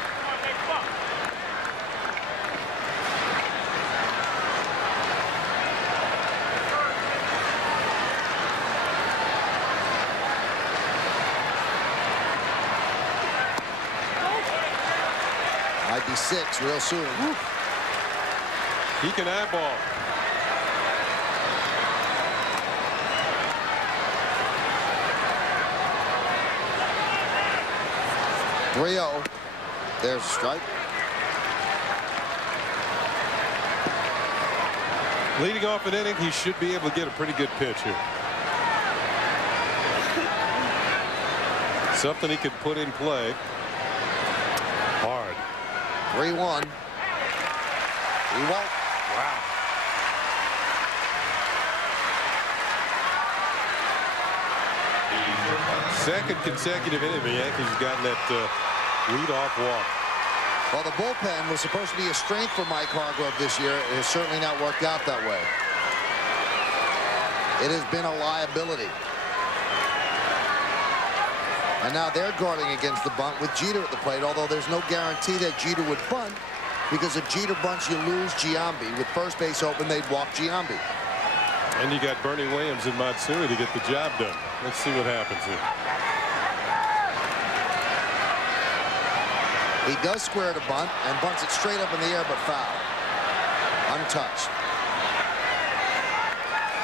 Might be 6 real soon. Woo. He can eyeball. .30. There's a strike. Leading off an inning, he should be able to get a pretty good pitch here. Something he can put in play. Hard. 3-1. He won't. Wow. Second consecutive inning, the Yankees have gotten that leadoff walk. Well, the bullpen was supposed to be a strength for Mike Hargrove this year. It has certainly not worked out that way. It has been a liability. And now they're guarding against the bunt with Jeter at the plate, although there's no guarantee that Jeter would bunt, because if Jeter bunts, you lose Giambi. With first base open, they'd walk Giambi. And you got Bernie Williams and Matsui to get the job done. Let's see what happens here. He does square to bunt and bunts it straight up in the air, but foul. Untouched.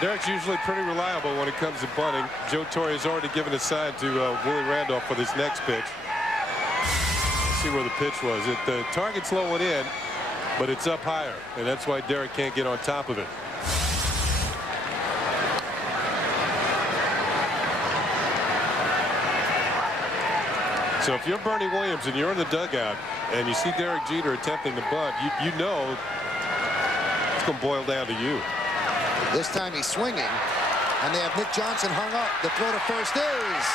Derek's usually pretty reliable when it comes to bunting. Joe Torre has already given a sign to Willie Randolph for this next pitch. Let's see where the pitch was. The target's low and in, but it's up higher, and that's why Derek can't get on top of it. So if you're Bernie Williams and you're in the dugout and you see Derek Jeter attempting the bunt, you know it's going to boil down to you. This time he's swinging, and they have Nick Johnson hung up. The throw to first is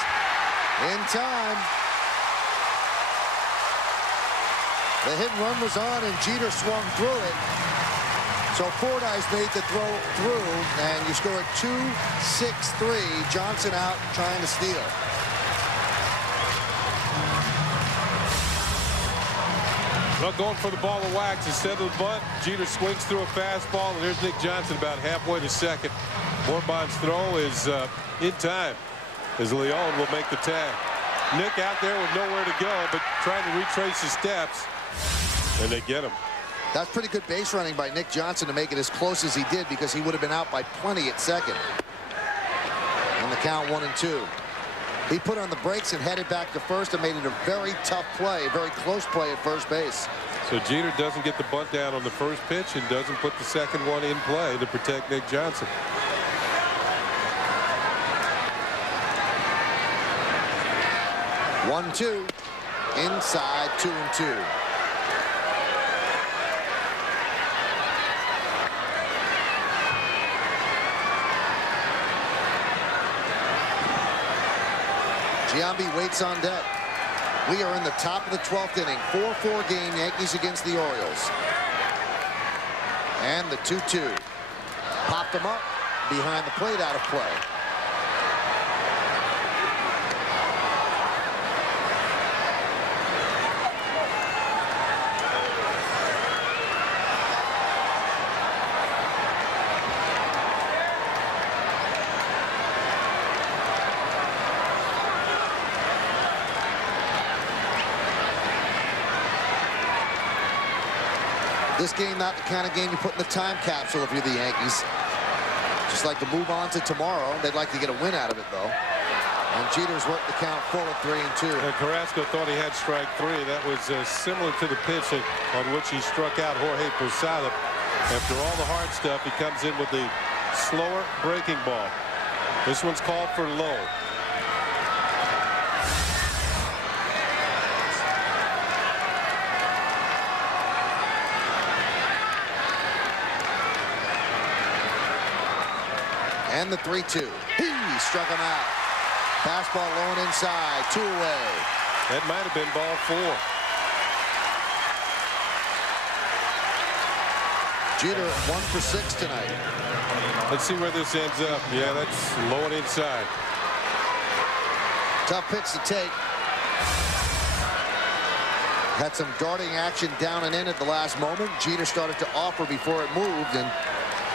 in time. The hit and run was on, and Jeter swung through it. So Fordyce made the throw through, and you score at 2-6-3. Johnson out trying to steal. Well, going for the ball of wax instead of the bunt. Jeter swings through a fastball, and here's Nick Johnson about halfway to second. Borbon's throw is in time as Leon will make the tag. Nick out there with nowhere to go, but trying to retrace his steps, and they get him. That's pretty good base running by Nick Johnson to make it as close as he did, because he would have been out by plenty at second. And the count 1-2. He put on the brakes and headed back to first and made it a very tough play, very close play at first base. So Jeter doesn't get the bunt down on the first pitch and doesn't put the second one in play to protect Nick Johnson. One-two, inside 2-2. Giambi waits on deck. We are in the top of the 12th inning. 4-4 game, Yankees against the Orioles. And the 2-2. Popped him up behind the plate, out of play. This game not the kind of game you put in the time capsule if you're the Yankees. Just like to move on to tomorrow. They'd like to get a win out of it, though. And Jeter's worked the count full at 3-2. Carrasco thought he had strike three. That was similar to the pitch on which he struck out Jorge Posada. After all the hard stuff, he comes in with the slower breaking ball. This one's called for low. And the 3-2. He struck him out. Fastball low and inside. 2 away. That might have been ball 4. Jeter 1 for 6 tonight. Let's see where this ends up. Yeah, that's low and inside. Tough pitch to take. Had some darting action down and in at the last moment. Jeter started to offer before it moved and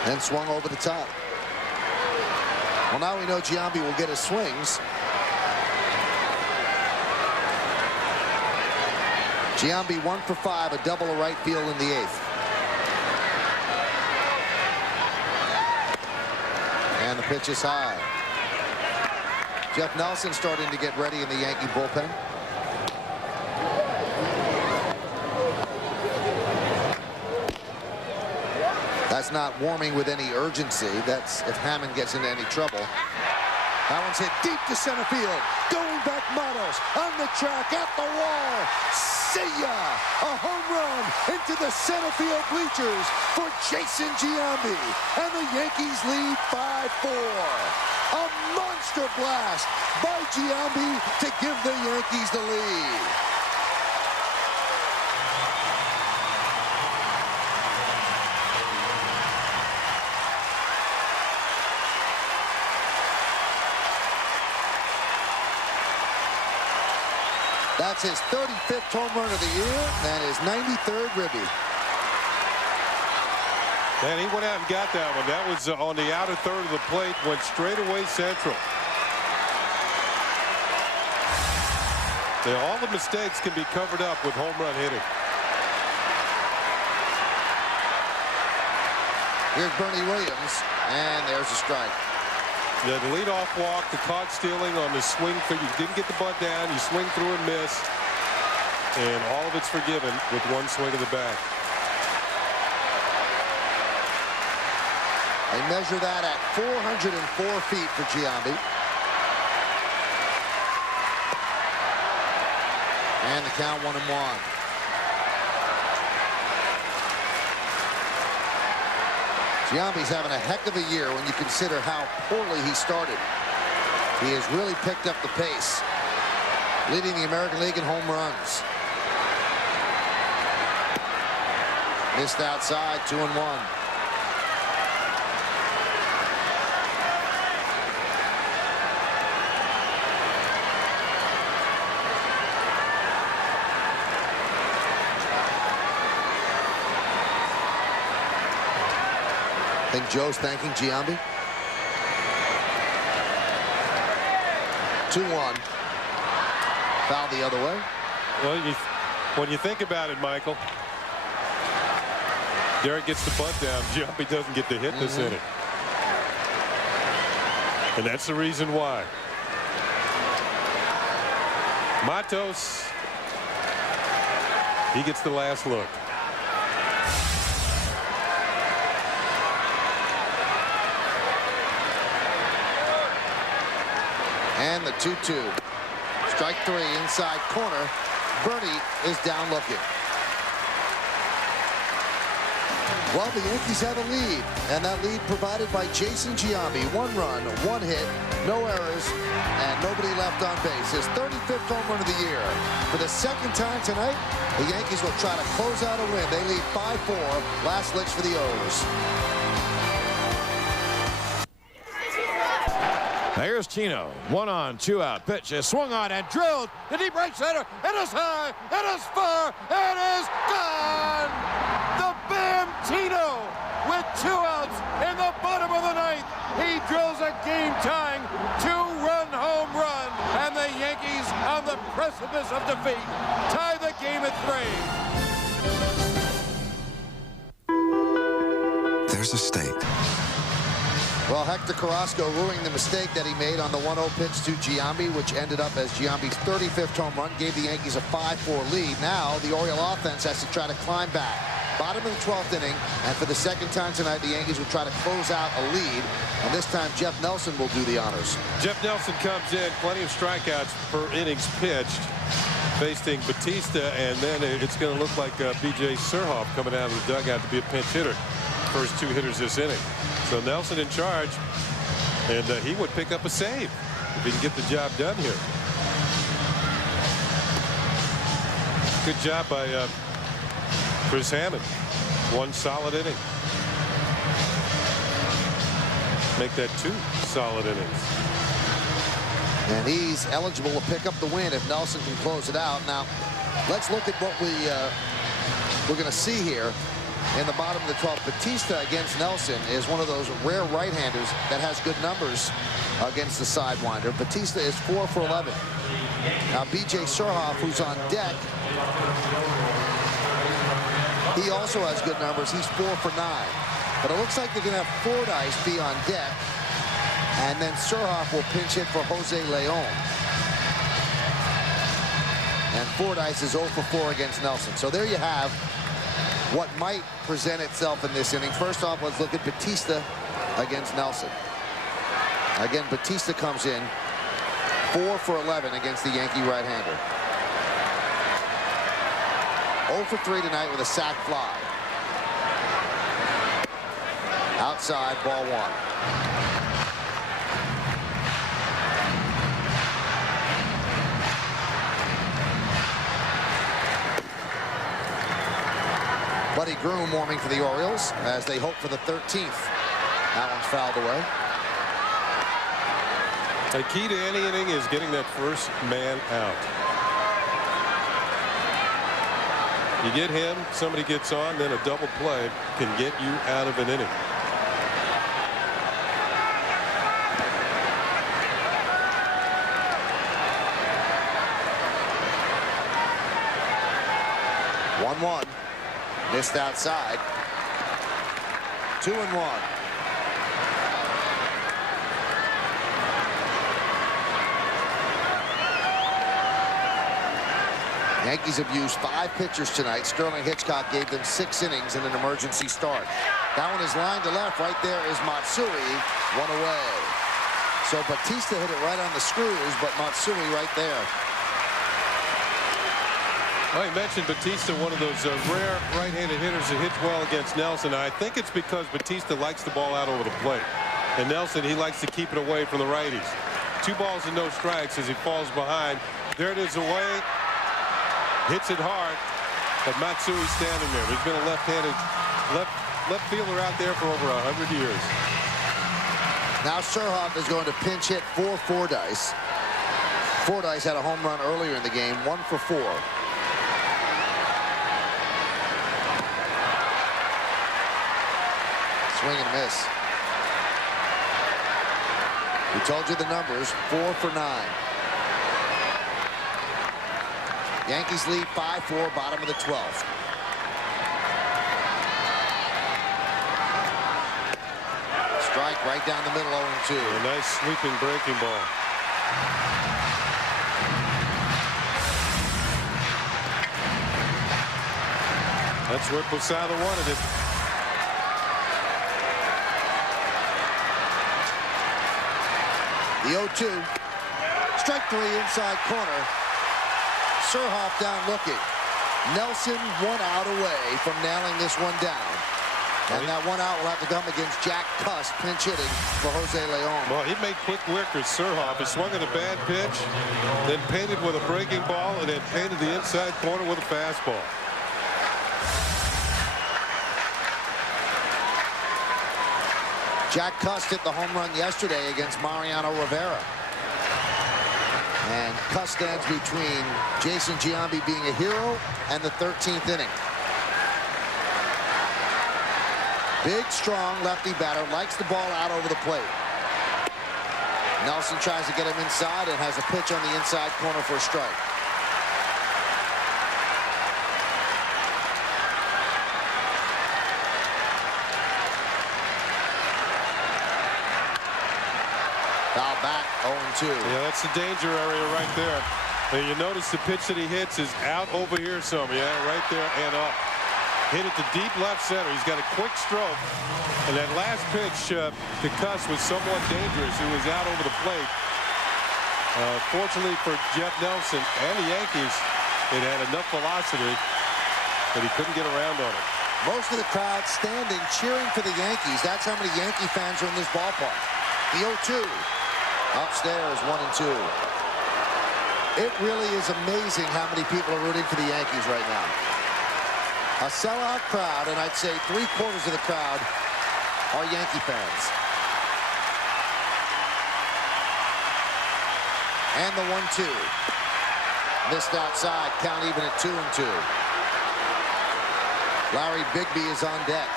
then swung over the top. Well, now we know Giambi will get his swings. Giambi 1 for 5, a double to right field in the 8th. And the pitch is high. Jeff Nelson starting to get ready in the Yankee bullpen. That's not warming with any urgency. That's if Hammond gets into any trouble. That one's hit deep to center field. Going back, Matos on the track at the wall. See ya! A home run into the center field bleachers for Jason Giambi. And the Yankees lead 5-4. A monster blast by Giambi to give the Yankees the lead. That's his 35th home run of the year and his 93rd ribby. And he went out and got that one. That was on the outer third of the plate, went straight away central. Now, all the mistakes can be covered up with home run hitting. Here's Bernie Williams, and there's a strike. Yeah, the leadoff walk, the caught stealing on the swing. You didn't get the bunt down. You swing through and miss. And all of it's forgiven with one swing of the bat. They measure that at 404 feet for Giambi. And the count 1-1. Giambi's having a heck of a year when you consider how poorly he started. He has really picked up the pace, leading the American League in home runs. Missed outside, 2-1. I think Joe's thanking Giambi. 2-1. Foul the other way. Well, when you think about it, Michael, Derek gets the bunt down. Giambi doesn't get to hit this inning. And that's the reason why. Matos, he gets the last look. And the 2-2. Strike 3 inside corner. Bernie is down looking. Well, the Yankees have a lead, and that lead provided by Jason Giambi. 1 run, 1 hit, no errors, and nobody left on base. His 35th home run of the year. For the second time tonight, the Yankees will try to close out a win. They lead 5-4. Last licks for the O's. Here's Tino. 1 on, 2 out. Pitch is swung on and drilled to deep right center. It is high. It is far. It is gone. The Bam Tino with 2 outs in the bottom of the 9th. He drills a game-tying 2-run home run. And the Yankees, on the precipice of defeat, tie the game at 3. There's a state. Well, Hector Carrasco ruining the mistake that he made on the 1-0 pitch to Giambi, which ended up as Giambi's 35th home run, gave the Yankees a 5-4 lead. Now the Oriole offense has to try to climb back. Bottom of the 12th inning, and for the second time tonight, the Yankees will try to close out a lead, and this time Jeff Nelson will do the honors. Jeff Nelson comes in, plenty of strikeouts per innings pitched, facing Batista, and then it's going to look like B.J. Surhoff coming out of the dugout to be a pinch hitter. First 2 hitters this inning. So Nelson in charge, and he would pick up a save if he can get the job done here. Good job by Chris Hammond. 1 solid inning. Make that 2 solid innings. And he's eligible to pick up the win if Nelson can close it out. Now, let's look at what we're going to see here. In the bottom of the 12th, Batista against Nelson is one of those rare right-handers that has good numbers against the sidewinder. Batista is 4 for 11. Now, B.J. Surhoff, who's on deck, he also has good numbers. He's 4 for 9. But it looks like they're going to have Fordyce be on deck, and then Surhoff will pinch hit for Jose Leon. And Fordyce is 0 for 4 against Nelson. So there you have what might present itself in this inning. First off, let's look at Batista against Nelson. Again, Batista comes in 4 for 11 against the Yankee right-hander. 0 for 3 tonight with a sac fly. Outside, ball 1. Buddy Groom warming for the Orioles as they hope for the 13th. That one's fouled away. The key to any inning is getting that first man out. You get him, somebody gets on, then a double play can get you out of an inning. One. Missed outside. 2-1. Yankees have used 5 pitchers tonight. Sterling Hitchcock gave them 6 innings in an emergency start. That one is lined to left. Right there is Matsui. 1 away. So Batista hit it right on the screws, but Matsui right there. Well, you mentioned Batista, one of those rare right-handed hitters that hits well against Nelson. I think it's because Batista likes the ball out over the plate. And Nelson, he likes to keep it away from the righties. 2 balls and no strikes as he falls behind. There it is away. Hits it hard. But Matsui's standing there. He's been a left-handed left fielder out there for over 100 years. Now Surhoff is going to pinch hit for Fordyce. Fordyce had a home run earlier in the game. 1 for 4. Swing and miss. We told you the numbers. 4 for 9. Yankees lead 5-4, bottom of the 12th. Strike right down the middle, 0-2. A nice sweeping breaking ball. That's where Posada wanted it. The 0-2. Strike 3 inside corner. Surhoff down looking. Nelson 1 out away from nailing this one down. And that 1 out will have to come against Jack Cust, pinch hitting for Jose Leon. Well, he made quick work as Surhoff. He swung at a bad pitch, then painted with a breaking ball, and then painted the inside corner with a fastball. Jack Cust hit the home run yesterday against Mariano Rivera. And Cust stands between Jason Giambi being a hero and the 13th inning. Big, strong lefty batter, likes the ball out over the plate. Nelson tries to get him inside and has a pitch on the inside corner for a strike. Foul back, 0-2. Yeah, that's the danger area right there. And you notice the pitch that he hits is out over here some. Yeah, right there and up. Hit it to deep left center. He's got a quick stroke. And that last pitch to Cust was somewhat dangerous. He was out over the plate. Fortunately for Jeff Nelson and the Yankees, it had enough velocity that he couldn't get around on it. Most of the crowd standing, cheering for the Yankees. That's how many Yankee fans are in this ballpark. The 0-2. Upstairs, 1-2. It really is amazing how many people are rooting for the Yankees right now. A sellout crowd, and I'd say 3/4 of the crowd are Yankee fans. And the 1-2. Missed outside, count even at 2-2. Larry Bigby is on deck.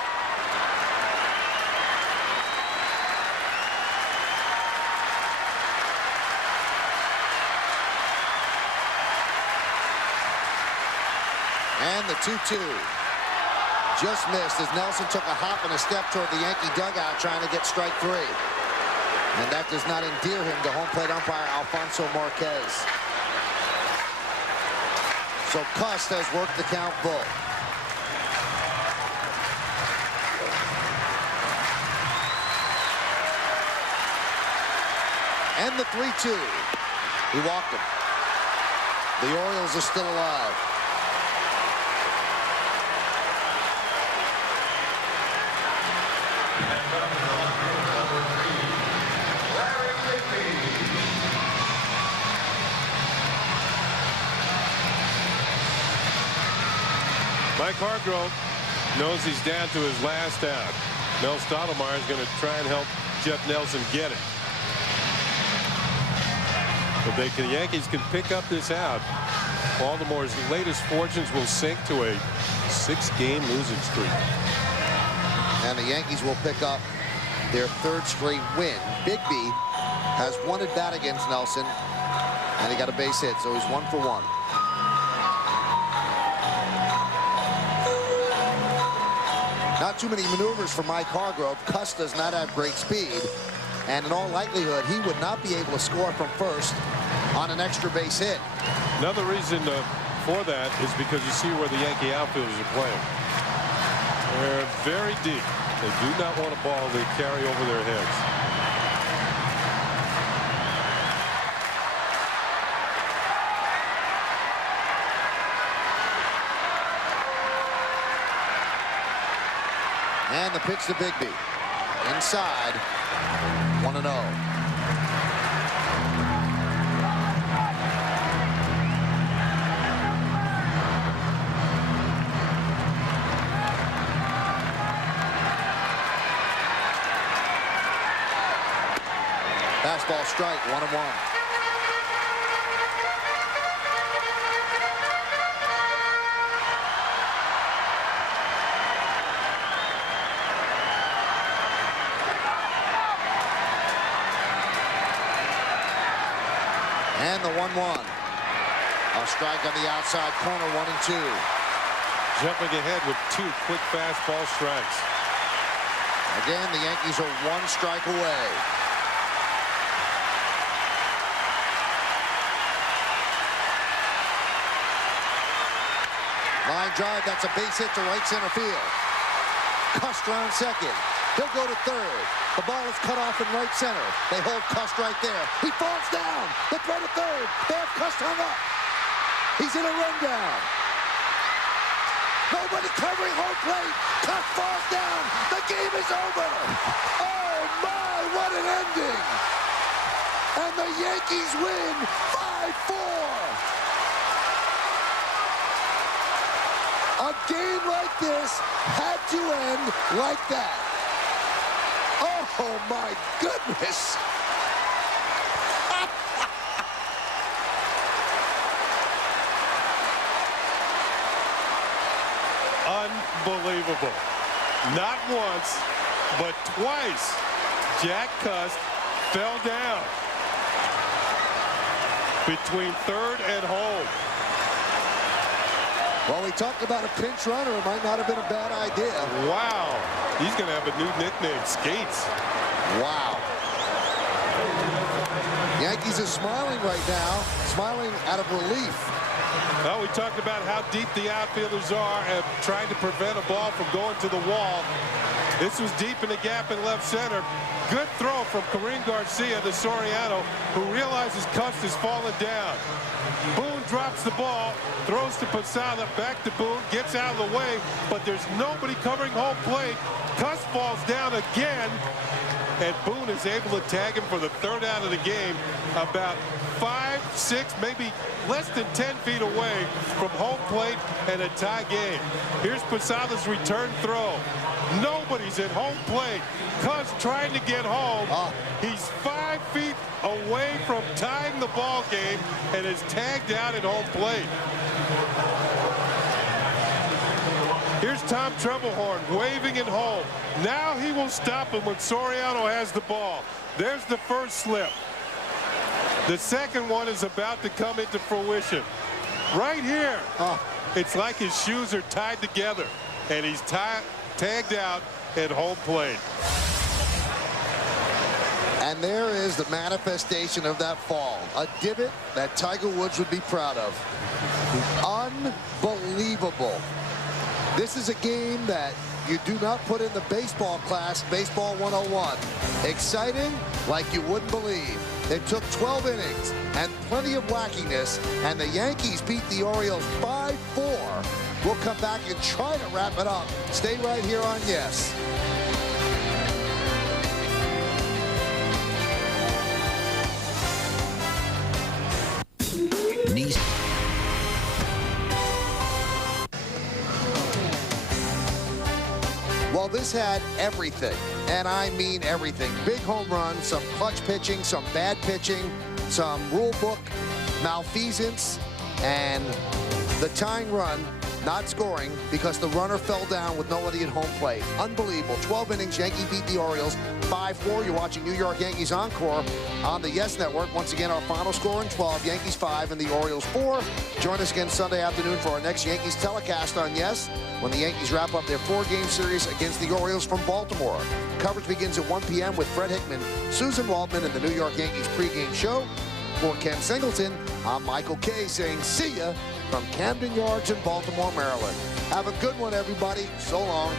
And the 2-2. Just missed as Nelson took a hop and a step toward the Yankee dugout trying to get strike 3. And that does not endear him to home plate umpire Alfonso Marquez. So Cust has worked the count full. And the 3-2. He walked him. The Orioles are still alive. Mike Hargrove knows he's down to his last out. Mel Stottlemyre is going to try and help Jeff Nelson get it. If the Yankees can pick up this out, Baltimore's latest fortunes will sink to a 6-game losing streak. And the Yankees will pick up their 3rd straight win. Bigby has one at bat against Nelson, and he got a base hit, so he's 1 for 1. Not too many maneuvers for Mike Hargrove. Cust does not have great speed, and in all likelihood, he would not be able to score from first on an extra base hit. Another reason for that is because you see where the Yankee outfielders are playing. They're very deep. They do not want a ball they carry over their heads. And the pitch to Bigby. Inside, 1-0. Fastball strike, 1-1. And the 1-1. A strike on the outside corner, 1-2. Jumping ahead with 2 quick fastball strikes. Again, the Yankees are 1 strike away. Line drive, that's a base hit to right center field. Cust around second. He'll go to third. The ball is cut off in right center. They hold Cust right there. He falls down. The throw to third. They have Cust hung up. He's in a rundown. Nobody covering home plate. Cust falls down. The game is over. Oh my, what an ending. And the Yankees win 5-4. A game like this had to end like that. Oh my goodness. Unbelievable. Not once, but twice, Jack Cust fell down between third and home. Well, we talked about a pinch runner. It might not have been a bad idea. Wow. He's going to have a new nickname, Skates. Wow. Yankees are smiling right now, smiling out of relief. Well, we talked about how deep the outfielders are and trying to prevent a ball from going to the wall. This was deep in the gap in left center. Good throw from Kareem Garcia to Soriano, who realizes Cust has fallen down. Boone drops the ball, throws to Posada, back to Boone, gets out of the way, but there's nobody covering home plate. Cust falls down again, and Boone is able to tag him for the 3rd out of the game, about 5, 6, maybe less than 10 feet away from home plate and a tie game. Here's Posada's return throw. Nobody's at home plate. Cust trying to get home. He's 5 feet away from tying the ball game and is tagged out at home plate. Here's Tom Trebelhorn waving it home. Now he will stop him when Soriano has the ball. There's the first slip. The second one is about to come into fruition. Right here. It's like his shoes are tied together, and he's tagged out at home plate. And there is the manifestation of that fall. A divot that Tiger Woods would be proud of. Unbelievable. This is a game that you do not put in the baseball class, Baseball 101. Exciting like you wouldn't believe. It took 12 innings and plenty of wackiness, and the Yankees beat the Orioles 5-4. We'll come back and try to wrap it up. Stay right here on Yes. Well, this had everything, and I mean everything. Big home runs, some clutch pitching, some bad pitching, some rule book malfeasance, And the tying run, not scoring because the runner fell down with nobody at home plate. Unbelievable. 12 innings, Yankees beat the Orioles 5-4. You're watching New York Yankees Encore on the Yes Network. Once again, our final score in 12, Yankees 5 and the Orioles 4. Join us again Sunday afternoon for our next Yankees telecast on Yes, when the Yankees wrap up their 4-game series against the Orioles from Baltimore. Coverage begins at 1 p.m. with Fred Hickman, Susan Waldman, and the New York Yankees pregame show. For Ken Singleton, I'm Michael Kay saying see ya from Camden Yards in Baltimore, Maryland. Have a good one, everybody. So long.